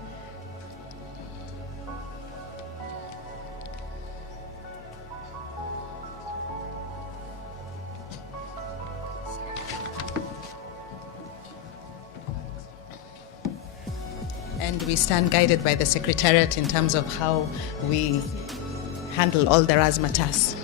And we stand guided by the Secretariat in terms of how we handle all the razzmatazz.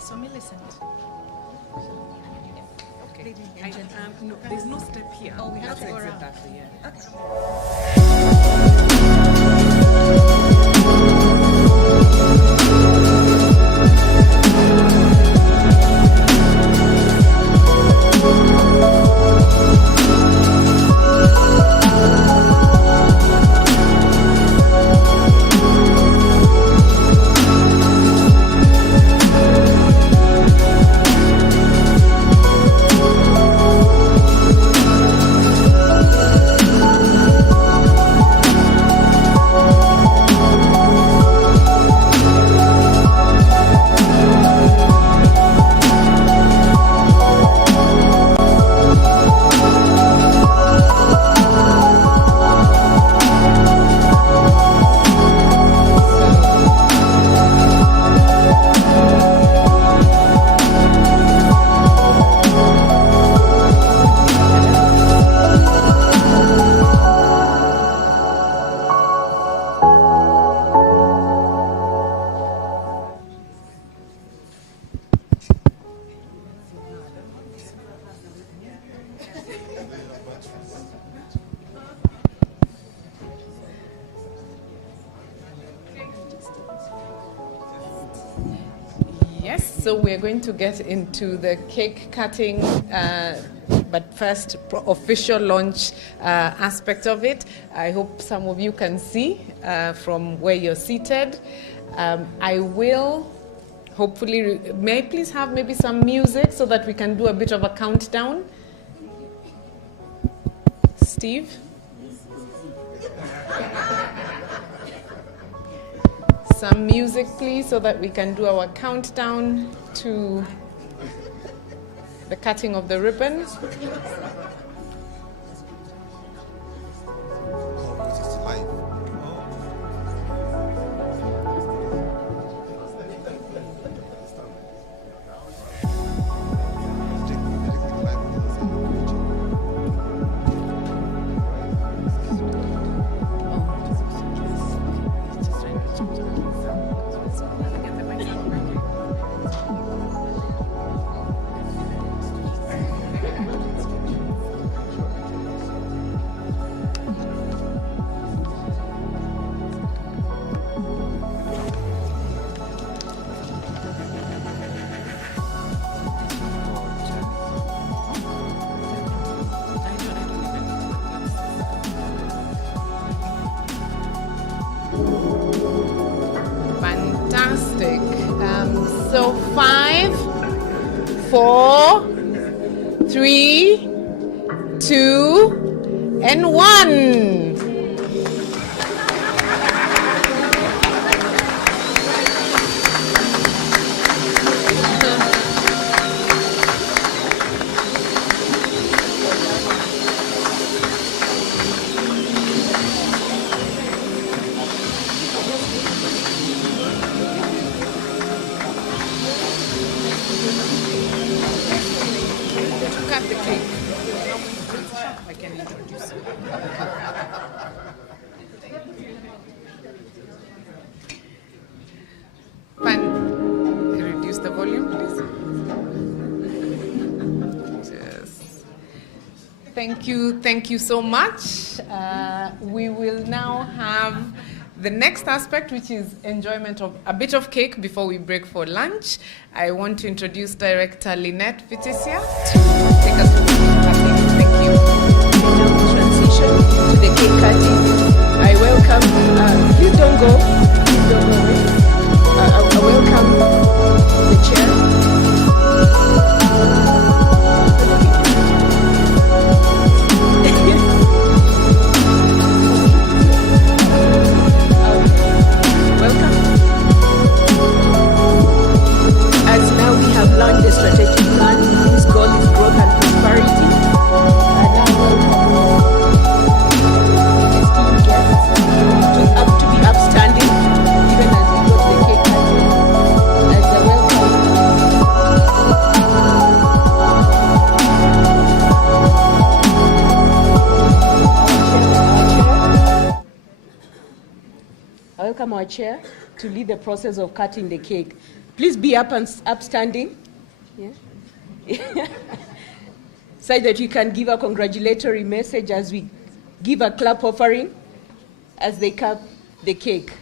So Millicent. Okay. No, there's no step here. Oh, we have to go around. Exactly, yeah. So we're going to get into the cake cutting, but first, official launch aspect of it. I hope some of you can see from where you're seated. I will hopefully, may I please have maybe some music so that we can do a bit of a countdown? Steve? Some music, please, so that we can do our countdown to the cutting of the ribbon. Fantastic. So 5, 4, 3, 2, and 1. Cut the cake. I can introduce you. Reduce the volume, please. Just. Thank you so much. We will now have the next aspect, which is enjoyment of a bit of cake before we break for lunch. I want to introduce Director Lynette Vitisia to take us through the cake cutting. Thank you. Transition to the cake cutting. I welcome, please don't go. I welcome the chair. Have launched a strategic plan whose goal is growth and prosperity. And now esteemed guests to be upstanding, even as we go to the cake cutting, as a welcome. I welcome our chair to lead the process of cutting the cake. Please be up and upstanding, yeah. So that you can give a congratulatory message as we give a clap offering as they cut the cake.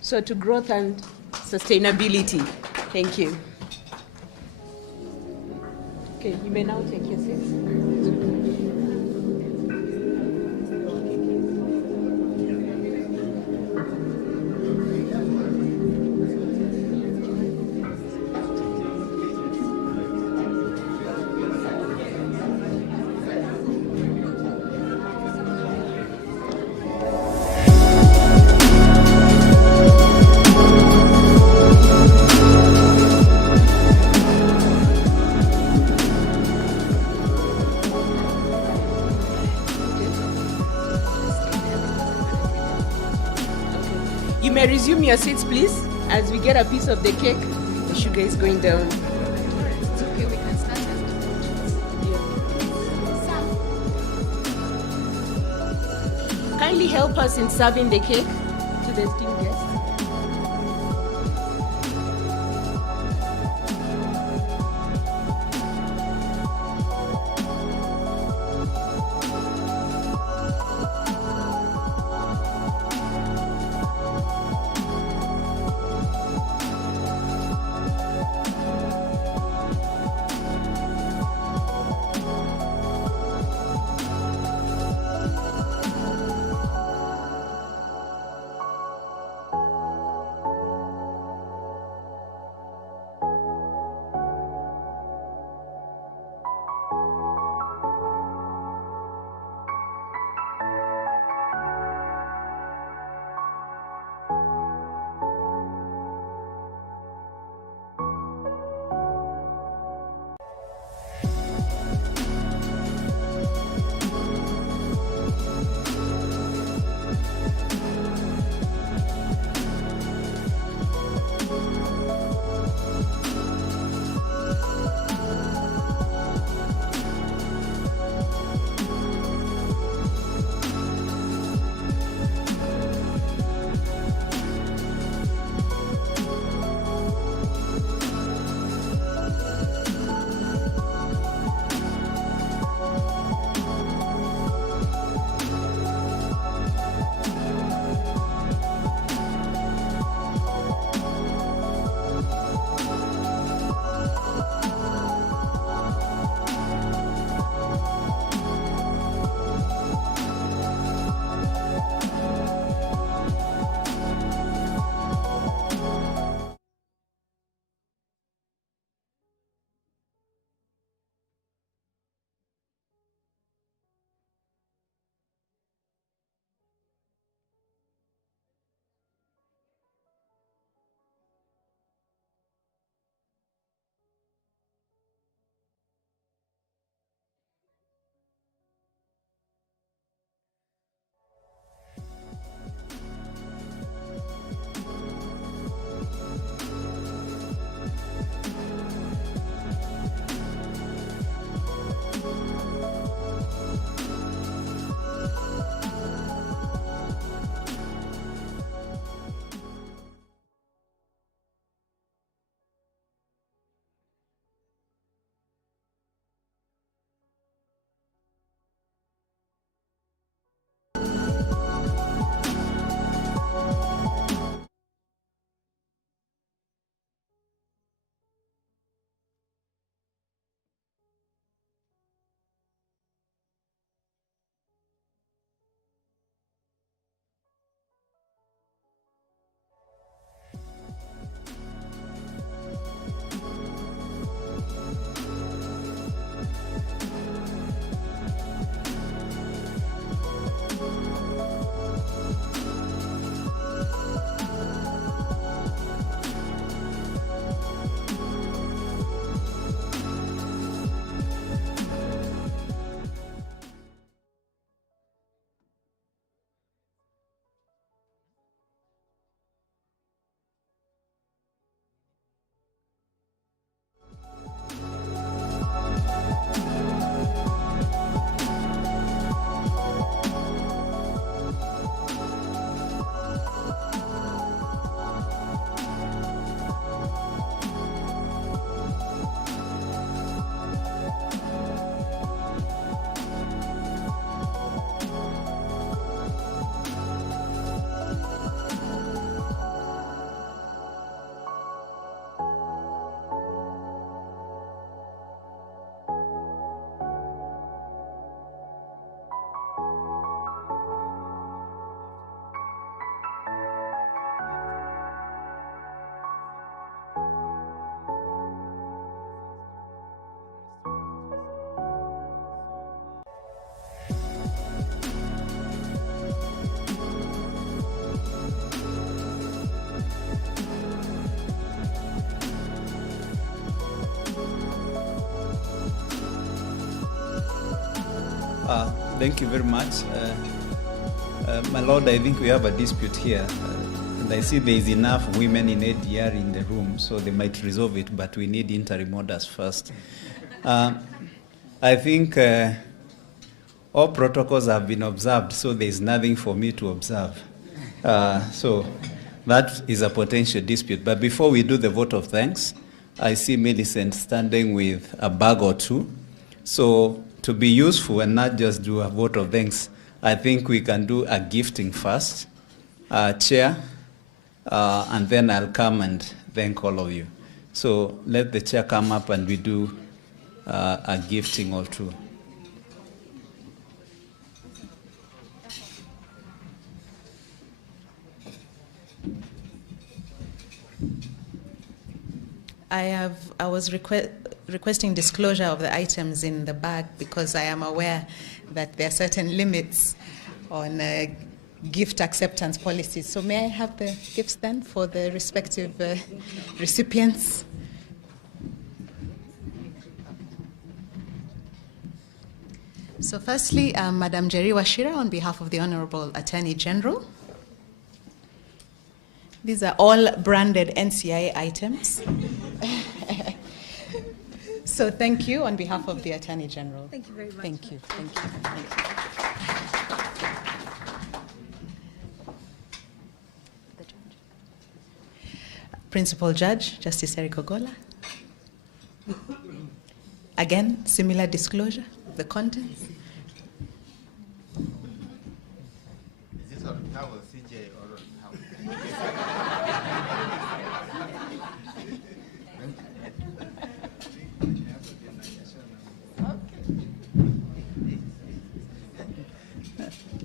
So to growth and sustainability. Thank you. Okay, you may now take your seats. Resume your seats, please, as we get a piece of the cake. The sugar is going down. It's okay, we can start as Kindly help us in serving the cake to the esteemed guests. Thank you very much. My Lord, I think we have a dispute here. And I see there is enough women in ADR in the room, so they might resolve it, but we need interim orders first. I think all protocols have been observed, so there is nothing for me to observe. So that is a potential dispute. But before we do the vote of thanks, I see Millicent standing with a bag or two. So to be useful and not just do a vote of thanks, I think we can do a gifting first, chair, and then I'll come and thank all of you. So let the chair come up and we do a gifting or two. I was requesting disclosure of the items in the bag because I am aware that there are certain limits on gift acceptance policies. So may I have the gifts then for the respective recipients? So firstly, Madam Jerry Wachira on behalf of the Honorable Attorney General. These are all branded NCI items. So thank you on behalf of the Attorney General. Thank you very much. Thank you. Thank you. Thank you. Principal Judge, Justice Eric Ogola. Again, similar disclosure of the contents. Is this on behalf of CJ or on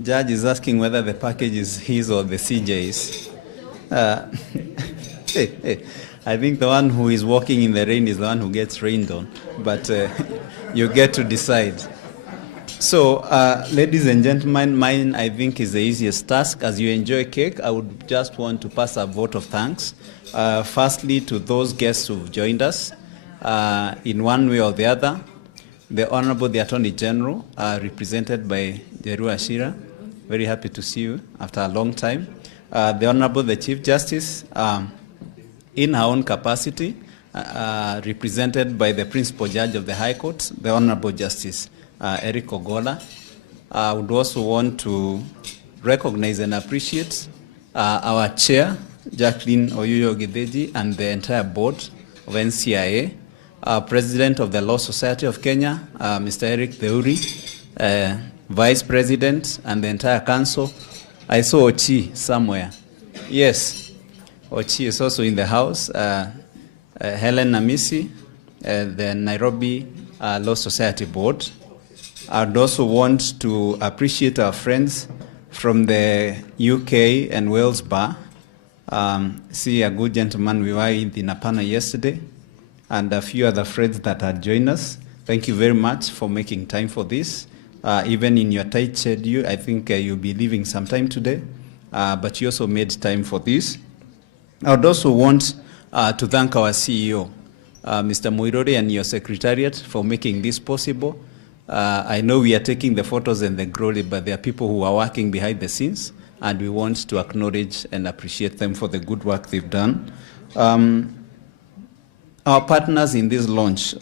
Judge is asking whether the package is his or the CJ's. I think the one who is walking in the rain is the one who gets rained on, but you get to decide. So, ladies and gentlemen, mine I think is the easiest task. As you enjoy cake, I would just want to pass a vote of thanks. Firstly, to those guests who've joined us in one way or the other. The Honorable the Attorney General, represented by Jerry Wachira. Very happy to see you after a long time. The Honorable the Chief Justice, in her own capacity, represented by the Principal Judge of the High Court, the Honorable Justice Eric Ogola. I would also want to recognize and appreciate our Chair, Jacqueline Oyuyo Gideji, and the entire board of NCIA, President of the Law Society of Kenya, Mr. Eric Theuri, Vice President, and the entire council. I saw Ochi somewhere. Yes, Ochi is also in the house. Helen Namisi, the Nairobi Law Society Board. I'd also want to appreciate our friends from the UK and Wales Bar. See a good gentleman we were in the Napana yesterday, and a few other friends that had joined us. Thank you very much for making time for this. Even in your tight schedule, I think you'll be leaving sometime today, but you also made time for this. I would also want to thank our CEO, Mr. Muirori, and your secretariat for making this possible. I know we are taking the photos and the glory, but there are people who are working behind the scenes, and we want to acknowledge and appreciate them for the good work they've done. Our partners in this launch,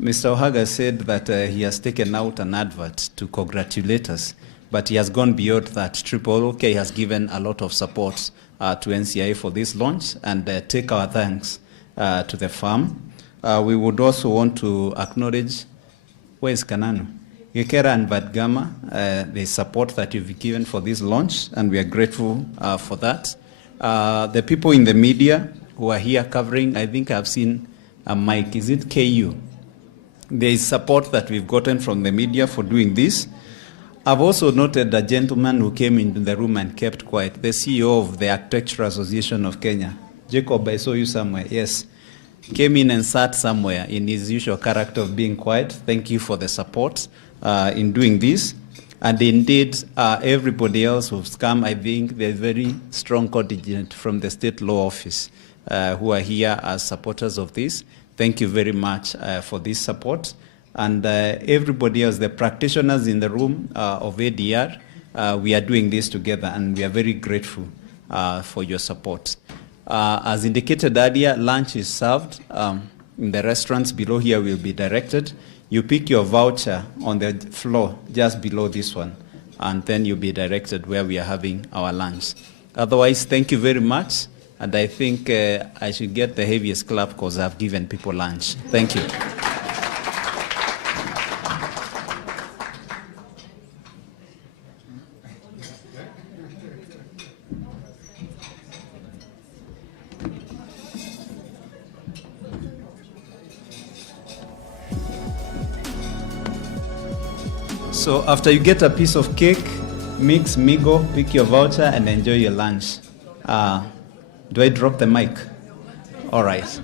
Mr. Ohaga said that he has taken out an advert to congratulate us, but he has gone beyond that. Triple OK has given a lot of support to NCIA for this launch, and take our thanks to the firm. We would also want to acknowledge, where is Kananu? Gekera and Vadgama, the support that you've given for this launch, and we are grateful for that. The people in the media who are here covering, I think I've seen a mic. Is it KU? There is support that we've gotten from the media for doing this. I've also noted a gentleman who came into the room and kept quiet, the CEO of the Architectural Association of Kenya. Jacob, I saw you somewhere. Yes. Came in and sat somewhere in his usual character of being quiet. Thank you for the support in doing this. And indeed, everybody else who's come, I think there's very strong contingent from the State Law Office who are here as supporters of this. Thank you very much for this support. And everybody else, the practitioners in the room of ADR, we are doing this together, and we are very grateful for your support. As indicated earlier, lunch is served in the restaurants below here will be directed. You pick your voucher on the floor just below this one, and then you'll be directed where we are having our lunch. Otherwise, thank you very much, and I think I should get the heaviest clap because I've given people lunch. Thank you. So after you get a piece of cake, mix, mingle, pick your voucher, and enjoy your lunch. Do I drop the mic? All right.